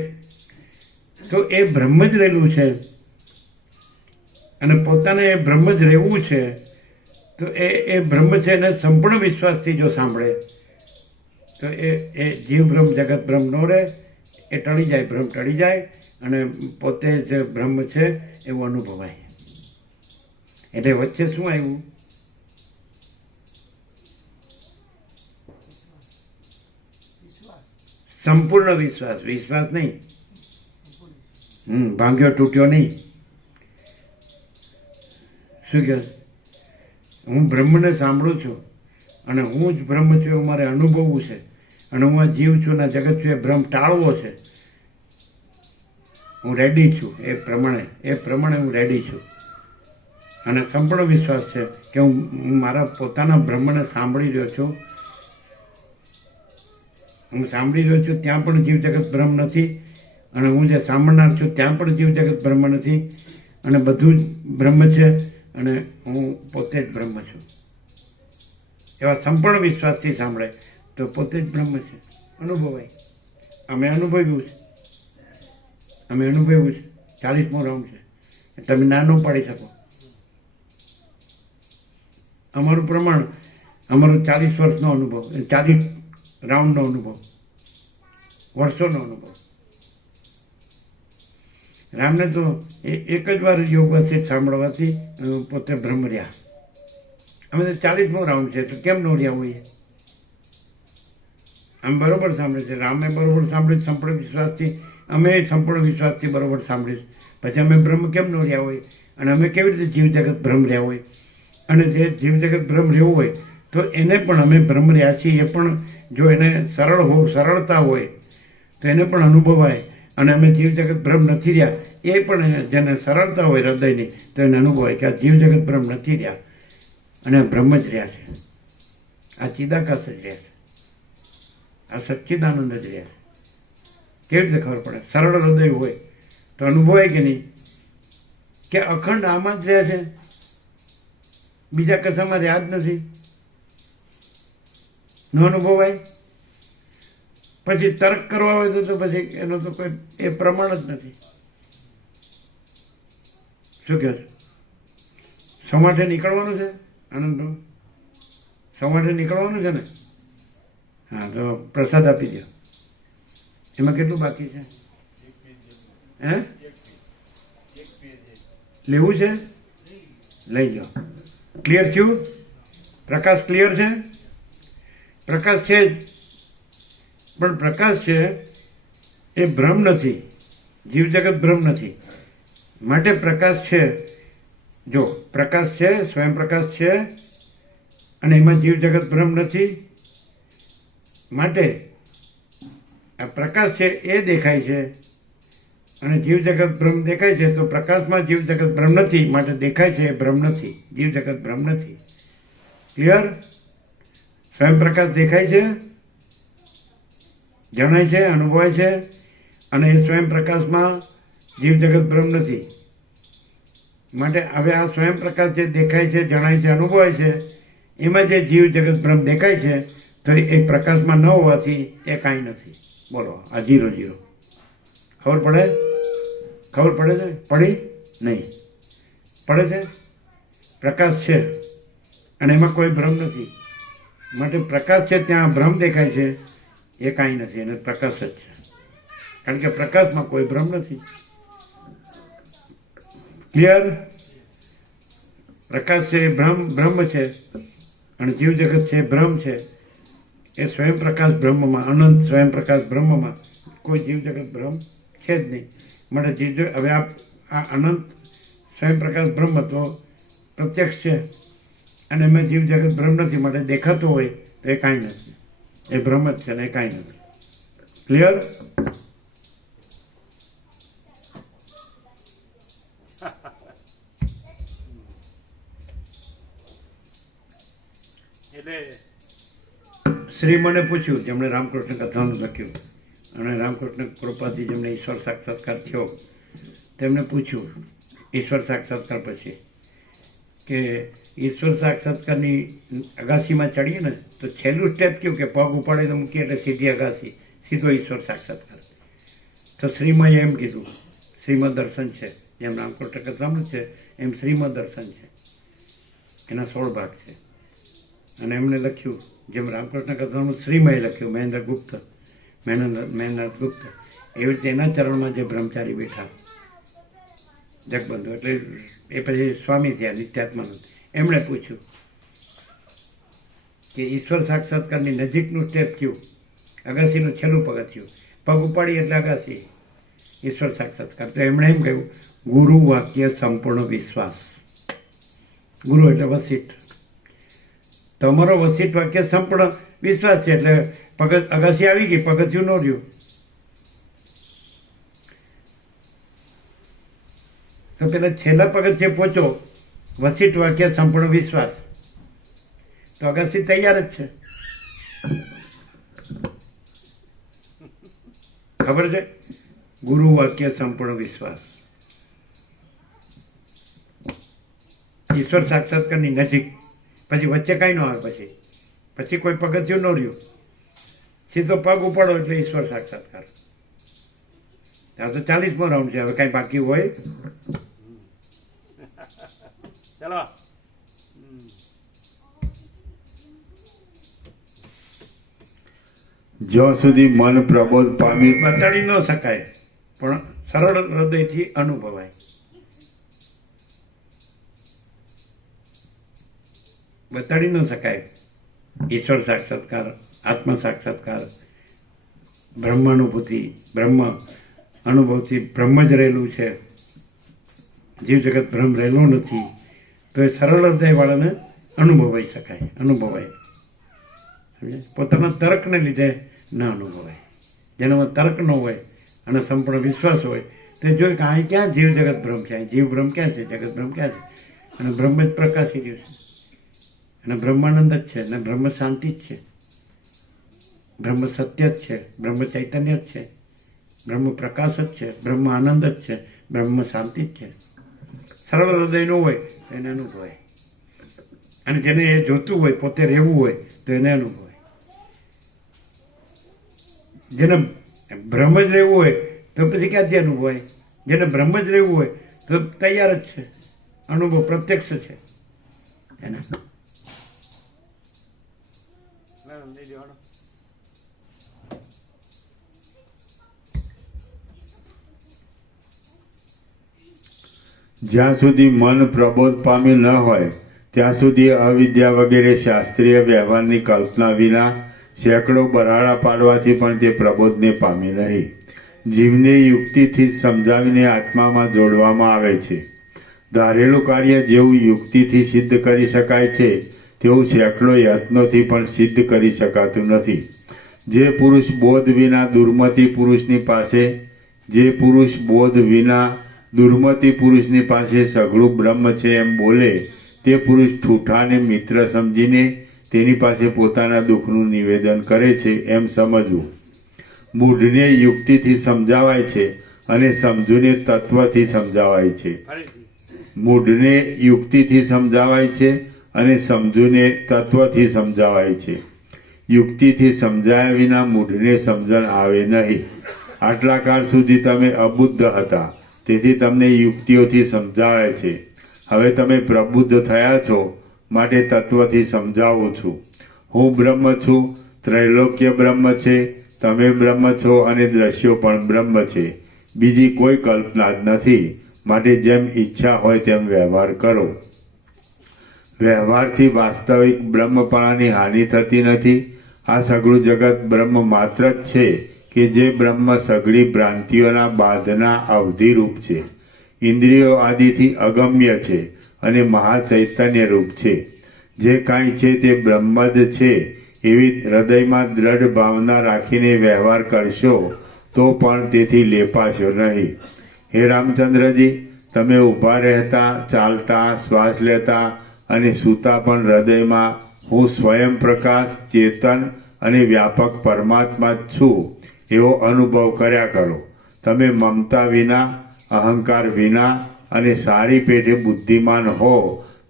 તો એ બ્રહ્મ જ રહેલું છે અને પોતાને એ બ્રહ્મ જ રહેવું છે તો એ બ્રહ્મ છે એને સંપૂર્ણ વિશ્વાસથી જો સાંભળે તો એ જીવ બ્રહ્મ જગત બ્રહ્મ ન રહે, એ ટળી જાય, બ્રહ્મ ટળી જાય અને પોતે જ બ્રહ્મ છે એવું અનુભવાય. એટલે વચ્ચે શું આવ્યું? સંપૂર્ણ વિશ્વાસ. વિશ્વાસ નહીં, ભાંગ્યો તૂટ્યો નહીં. શું કહે? હું બ્રહ્મને સાંભળું છું અને હું જ બ્રહ્મ છું એવું મારે અનુભવવું છે અને હું આ જીવ છું અને આ જગત છું એ ભ્રમ ટાળવો છે. હું રેડી છું એ પ્રમાણે હું રેડી છું અને સંપૂર્ણ વિશ્વાસ છે કે હું મારા પોતાના બ્રહ્મને સાંભળી રહ્યો છું. હું સાંભળી રહ્યો છું ત્યાં પણ જીવ જગત બ્રહ્મ નથી અને હું જે સાંભળનાર છું ત્યાં પણ જીવ જગત બ્રહ્મ નથી અને બધું જ બ્રહ્મ છે અને હું પોતે જ બ્રહ્મ છું. એવા સંપૂર્ણ વિશ્વાસથી સાંભળે તો પોતે જ બ્રહ્મ છે, અનુભવાય. અમે અનુભવ્યું છે. 40મો રાઉન્ડ છે. તમે ના ન પાડી શકો. અમારું પ્રમાણ, અમારો 40 વર્ષનો અનુભવ, 40 રાઉન્ડનો અનુભવ, વર્ષોનો અનુભવ. રામને તો એક જ વાર યોગ વસિત સાંભળવાથી પોતે બ્રહ્મ રહ્યા. અમે તો 40મો રાઉન્ડ છે તો કેમ ન રહ્યા હોઈએ? આમ બરોબર સાંભળે છે, રામે બરોબર સાંભળ્યું, સંપૂર્ણ વિશ્વાસથી, અમે સંપૂર્ણ વિશ્વાસથી બરોબર સાંભળીશ. પછી અમે બ્રહ્મ કેમ ન રહ્યા હોય? અને અમે કેવી રીતે જીવ જગત ભ્રમ રહ્યા હોય? અને જે જીવ જગત ભ્રમ રહેવું હોય તો એને પણ અમે ભ્રમ રહ્યા છીએ, એ પણ જો એને સરળતા હોય તો એને પણ અનુભવાય. અને અમે જીવ જગત ભ્રમ નથી રહ્યા એ પણ જેને સરળતા હોય હૃદયની તો એને અનુભવાય કે આ જીવ જગત ભ્રમ નથી રહ્યા અને બ્રહ્મ જ રહ્યા છે. આ ચિદાકાશ જ રહ્યા છે, આ સચ્ચિદાનંદ જ રહ્યા છે. કેવી રીતે ખબર પડે? સરળ હૃદય હોય તો અનુભવાય કે નહીં? કે અખંડ આમાં જ રહે છે, બીજા કશામાં રહ્યા જ નથી, ન અનુભવાય? પછી તર્ક કરવા હોય તો પછી એનો તો કોઈ એ પ્રમાણ જ નથી. શું કહે છે? સમાટે નીકળવાનું છે આનંદ? સમાટે નીકળવાનું છે ને? હા, તો પ્રસાદ આપી દો. એમાં કેટલું બાકી છે? હે, લેવું છે? લઈ જાઓ. ક્લિયર થયું? પ્રકાશ ક્લિયર છે? પ્રકાશ છે જ, પણ પ્રકાશ છે એ ભ્રમ નથી, જીવ જગત ભ્રમ નથી. માટે પ્રકાશ છે, જો પ્રકાશ છે, સ્વયં પ્રકાશ છે, અને એમાં જીવ જગત ભ્રમ નથી. માટે આ પ્રકાશ છે એ દેખાય છે અને જીવ જગત ભ્રમ દેખાય છે, તો પ્રકાશમાં જીવ જગત ભ્રમ નથી, માટે દેખાય છે એ ભ્રમ નથી, જીવ જગત ભ્રમ નથી. ક્લિયર? સ્વયં પ્રકાશ દેખાય છે, જણાય છે, અનુભવાય છે, અને એ સ્વયં પ્રકાશમાં જીવ જગત ભ્રમ નથી. માટે હવે આ સ્વયં પ્રકાશ જે દેખાય છે, જણાય છે, અનુભવાય છે, એમાં જે જીવ જગત ભ્રમ દેખાય છે, તો એ પ્રકાશમાં ન હોવાથી એ કાંઈ નથી. બોલો, આ 0 0. ખબર પડે? ખબર પડે છે? પડી નહીં? પડે છે? પ્રકાશ છે અને એમાં કોઈ ભ્રમ નથી. માટે પ્રકાશ છે ત્યાં ભ્રમ દેખાય છે એ કાંઈ નથી, અને પ્રકાશ જ છે, કારણ કે પ્રકાશમાં કોઈ ભ્રમ નથી. ક્લિયર? પ્રકાશ છે એ બ્રહ્મ છે, અને જીવ જગત છે ભ્રમ છે. એ સ્વયં પ્રકાશ બ્રહ્મમાં, અનંત સ્વયં પ્રકાશ બ્રહ્મમાં કોઈ જીવ જગત ભ્રમ છે જ નહીં. માટે જીવ, હવે આ અનંત સ્વયં પ્રકાશ બ્રહ્મ તો પ્રત્યક્ષ છે, અને એમાં જીવ જગત ભ્રમ નથી. માટે દેખાતો હોય તો એ કાંઈ નથી, એ ભ્રમ જ છે ને એ કાંઈ નથી. ક્લિયર? એટલે શ્રી મને પૂછ્યું, જેમણે રામકૃષ્ણ કથાનું લખ્યું અને રામકૃષ્ણ કૃપાથી જેમને ઈશ્વર સાક્ષાત્કાર થયો, તેમને પૂછ્યું ઈશ્વર સાક્ષાત્કાર પછી કે ઈશ્વર સાક્ષાત્કારની અગાસીમાં ચડીએ ને તો છેલ્લું સ્ટેપ કેવું કે પગ ઉપાડે તો મૂકીએ એટલે સીધી અગાસી, સીધો ઈશ્વર સાક્ષાત્કાર. તો શ્રીમાં એમ કીધું, શ્રીમદ દર્શન છે, જેમ રામકૃષ્ણ કથાનું છે એમ શ્રીમદ દર્શન છે, એના 16 ભાગ છે. અને એમણે લખ્યું, જેમ રામકૃષ્ણ કથાનું શ્રીમય લખ્યું, મહેન્દ્ર ગુપ્ત, એવી રીતે એના ચરણમાં જે બ્રહ્મચારી બેઠા જગબંધુ, એટલે એ પછી સ્વામી થયા નિત્યાત્માનંદ, એમણે પૂછ્યું કે ઈશ્વર સાક્ષાત્કારની નજીકનું સ્ટેપ કયું? અગાસીનું છેલ્લું પગથિયું, પગ ઉપાડી એટલે અગાસી, ઈશ્વર સાક્ષાત્કાર. તો એમણે એમ કહ્યું, ગુરુ વાક્ય સંપૂર્ણ વિશ્વાસ. ગુરુ એટલે વસિષ્ઠ, તમારો વસિષ્ઠ વાક્ય સંપૂર્ણ વિશ્વાસ છે, એટલે અગાસી આવી ગઈ, પગથિયું ન રહ્યું. તો પેલા છેલ્લા પગથિયે પહોંચો, વસિષ્ઠ વાક્ય સંપૂર્ણ વિશ્વાસ, તો અગાસી તૈયાર જ છે. ખબર છે? ગુરુ વાક્ય સંપૂર્ણ વિશ્વાસ, ઈશ્વર સાક્ષાત્કારની નજીક. પછી વચ્ચે કાંઈ ન આવે, પછી કોઈ પગથિયું ન રહ્યું, સીધો પગ ઉપાડો એટલે ઈશ્વર સાક્ષાત્કાર. આ તો 40મો રાઉન્ડ છે, હવે કાંઈ બાકી હોય? ચલો. જ્યાં સુધી મન પ્રબોધ પામી બતાડી ન શકાય, પણ સરળ હૃદયથી અનુભવાય. બતાડી ન શકાય. ઈશ્વર સાક્ષાત્કાર, આત્મ સાક્ષાત્કાર, બ્રહ્માનુભૂતિ, બ્રહ્મ અનુભવથી બ્રહ્મ જ રહેલું છે, જીવ જગત બ્રહ્મ રહેલું નથી. તો એ સરળ હૃદયવાળાને અનુભવાઈ શકાય, અનુભવાય. પોતાના તર્કને લીધે ન અનુભવાય. જેનામાં તર્ક ન હોય અને સંપૂર્ણ વિશ્વાસ હોય તે જોઈ કે અહીં ક્યાં જીવ જગત બ્રહ્મ છે, જીવ બ્રહ્મ ક્યાં છે, જગત બ્રહ્મ ક્યાં છે, અને બ્રહ્મ જ પ્રકાશી રહ્યું છે, અને બ્રહ્માનંદ જ છે, અને બ્રહ્મ શાંતિ જ છે, બ્રહ્મ સત્ય જ છે, બ્રહ્મ ચૈતન્ય જ છે, બ્રહ્મ પ્રકાશ જ છે, બ્રહ્મ આનંદ જ છે, બ્રહ્મ શાંતિ જ છે. સરળ હૃદયનું હોય તો એને અનુભવાય, અને જેને એ જોતું હોય, પોતે રહેવું હોય તો એને અનુભવાય. જેને બ્રહ્મ જ રહેવું હોય તો પછી ક્યાંથી અનુભવાય? જેને બ્રહ્મ જ રહેવું હોય તો તૈયાર જ છે, અનુભવ પ્રત્યક્ષ છે એના. જ્યાં સુધી મન પ્રબોધ પામ્યું ન હોય ત્યાં સુધી અવિદ્યા વગેરે શાસ્ત્રીય વ્યવહારની કલ્પના વિના સેંકડો બરાડા પાડવાથી પણ તે પ્રબોધને પામી નહીં. જીવને યુક્તિથી સમજાવીને આત્મામાં જોડવામાં આવે છે. ધારેલું કાર્ય જેવું યુક્તિથી સિદ્ધ કરી શકાય છે તેવું સેંકડો યત્નોથી પણ સિદ્ધ કરી શકાતું નથી. જે પુરુષ બોધ વિના દુર્મતિ પુરુષની પાસે સઘળું બ્રહ્મ છે એમ બોલે તે પુરુષ ઠૂઠાને મિત્ર સમજીને તેની પાસે પોતાના દુઃખનું નિવેદન કરે છે એમ સમજવું. મૂઢને યુક્તિથી સમજાવાય છે અને સમજુને તત્વથી સમજાવાય છે. મૂઢને યુક્તિથી સમજાવાય છે અને સમજુને તત્વથી સમજાવાય છે. યુક્તિથી સમજાયા વિના મૂઢને સમજણ આવે નહીં. આટલા કાળ સુધી તમે અબુદ્ધ હતા, તેથી તમને યુક્તિઓથી સમજાવે છે. હવે તમે પ્રબુદ્ધ થયા છો, માટે તત્વથી સમજાવું છું. હું બ્રહ્મ છું, ત્રૈલોક્ય બ્રહ્મ છે, તમે બ્રહ્મ છો અને દ્રશ્યો પણ બ્રહ્મ છે. બીજી કોઈ કલ્પના જ નથી. માટે જેમ ઈચ્છા હોય તેમ વ્યવહાર કરો. વ્યવહારથી વાસ્તવિક બ્રહ્મપણાની હાનિ થતી નથી. આ સઘળું જગત બ્રહ્મ માત્ર જ છે કે જે બ્રહ્મ સઘળી ભ્રાંતિઓના બાધના અવધિરૂપ છે, ઇન્દ્રિયો આદિથી અગમ્ય છે અને મહાચૈતન્ય રૂપ છે. જે કાંઈ છે તે બ્રહ્મ જ છે એવી હૃદયમાં દ્રઢ ભાવના રાખીને વ્યવહાર કરશો તો પણ તેથી લેપાશો નહીં. હે રામચંદ્રજી, તમે ઊભા રહેતા, ચાલતા, શ્વાસ લેતા અને સૂતા પણ હૃદયમાં હું સ્વયં પ્રકાશ, ચેતન અને વ્યાપક પરમાત્મા જ છું એવો અનુભવ કર્યા કરો. તમે મમતા વિના, અહંકાર વિના અને સારી પેઠે બુદ્ધિમાન હો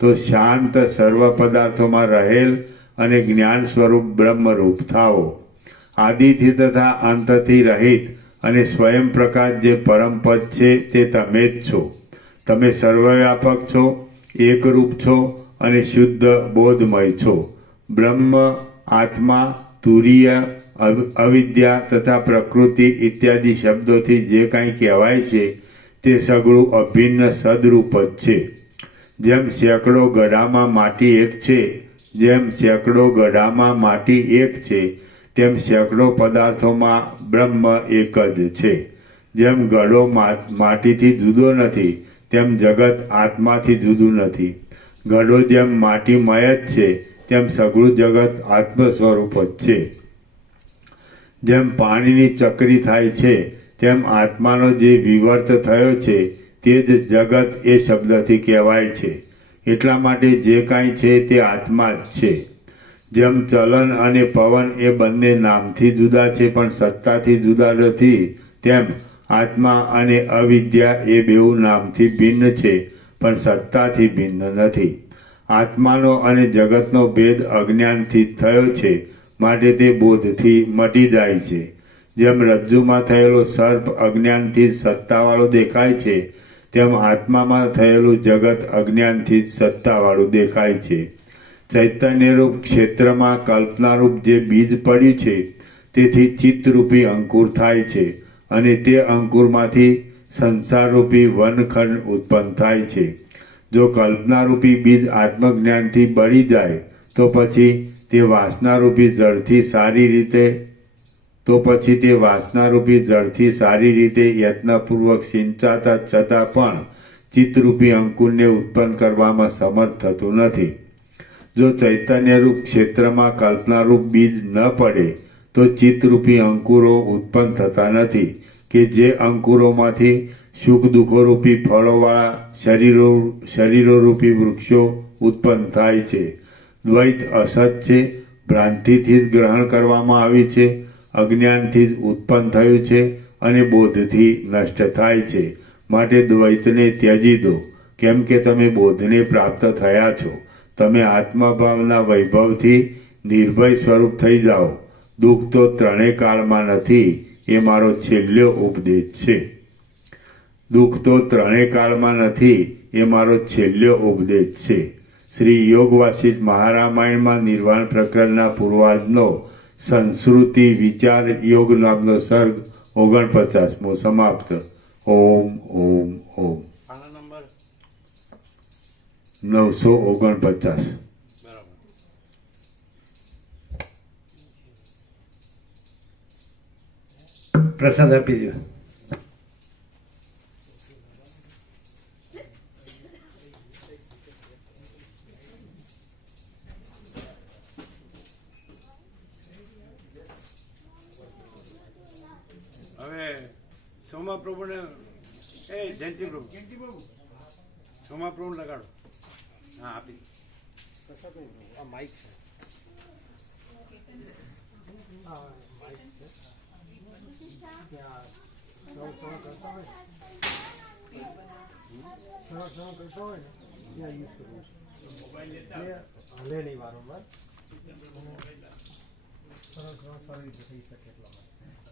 તો શાંત સર્વ પદાર્થોમાં રહેલ અને જ્ઞાન સ્વરૂપ બ્રહ્મરૂપ થાઓ. આદિથી તથા અંતથી રહિત અને સ્વયં પ્રકાશ જે પરમપદ છે તે તમે જ છો. તમે સર્વવ્યાપક છો, એકરૂપ છો અને શુદ્ધ બોધમય છો. બ્રહ્મ, આત્મા, તુરીય, અવિદ્યા તથા પ્રકૃતિ ઇત્યાદિ શબ્દોથી જે કાંઈ કહેવાય છે તે સઘળું અભિન્ન સદરૂપ જ છે. જેમ સેંકડો ગઢામાં માટી એક છે તેમ સેંકડો પદાર્થોમાં બ્રહ્મ એક જ છે. જેમ ગળો માટીથી જુદો નથી તેમ જગત આત્માથી જુદું નથી. ગળો જેમ માટીમય જ છે તેમ સઘળું જગત આત્મ સ્વરૂપ જ છે. જેમ પાણીની ચક્રી થાય છે તેમ આત્માનો જે વિવર્ત થયો છે તે જ જગત એ શબ્દથી કહેવાય છે. એટલા માટે જે કાંઈ છે તે આત્મા જ છે. જેમ ચલન અને પવન એ બંને નામથી જુદા છે પણ સત્તાથી જુદા નથી, તેમ આત્મા અને અવિદ્યા એ બેઉ નામથી ભિન્ન છે પણ સત્તાથી ભિન્ન નથી. આત્માનો અને જગતનો ભેદ અજ્ઞાનથી થયો છે, માટે તે બોધથી મટી જાય છે. જેમ રજ્જુમાં થયેલો સર્પ અજ્ઞાનથી સત્તાવાળો દેખાય છે, તેમ આત્મામાં થયેલું જગત અજ્ઞાનથી સત્તાવાળું દેખાય છે. ચૈતન્યરૂપ ક્ષેત્રમાં કલ્પનારૂપ જે બીજ પડ્યું છે તેથી ચિત્તરૂપી અંકુર થાય છે અને તે અંકુરમાંથી સંસારરૂપી વનખંડ ઉત્પન્ન થાય છે. જો કલ્પનારૂપી બીજ આત્મજ્ઞાનથી બળી જાય તો પછી તે વાસનારૂપી જળથી સારી રીતે યત્નપૂર્વક સિંચાતા છતાં પણ ચિત્તરૂપી અંકુરને ઉત્પન્ન કરવામાં સમર્થ થતું નથી. જો ચૈતન્યરૂપ ક્ષેત્રમાં કલ્પનારૂપ બીજ ન પડે તો ચિત્તરૂપી અંકુરો ઉત્પન્ન થતા નથી કે જે અંકુરોમાંથી સુખ દુઃખોરૂપી ફળોવાળા શરીરોરૂપી વૃક્ષો ઉત્પન્ન થાય છે. દ્વૈત અસત છે, ભ્રાંતિથી જ ગ્રહણ કરવામાં આવી છે, અજ્ઞાનથી જ ઉત્પન્ન થયું છે અને બોધથી નષ્ટ થાય છે. માટે દ્વૈતને ત્યજી દો કેમ કે તમે બોધને પ્રાપ્ત થયા છો. તમે આત્મભાવના વૈભવથી નિર્ભય સ્વરૂપ થઈ જાઓ. દુઃખ તો ત્રણેય કાળમાં નથી, એ મારો છેલ્લો ઉપદેશ છે. દુઃખ તો ત્રણેય કાળમાં નથી, એ મારો છેલ્લો ઉપદેશ છે. શ્રી યોગ વાસિષ્ઠ મહારામાયણમાં નિર્વાણ પ્રકરણના પૂર્વાર્ધનો સંસ્કૃતિ વિચાર યોગ નામનો સર્ગ 49મો સમાપ્ત. ઓમ ઓમ ઓમ. પાના નંબર 949. બરાબર. પ્રસાદ આપી દો. હવે સોમા પ્રભુને જયંતિ પ્રભુ સોમા પ્રભુ લગાડો. હા આપી આ માઇક છે. હલે નહીં વારંવાર સરળ રીતે થઈ શકે એટલા માટે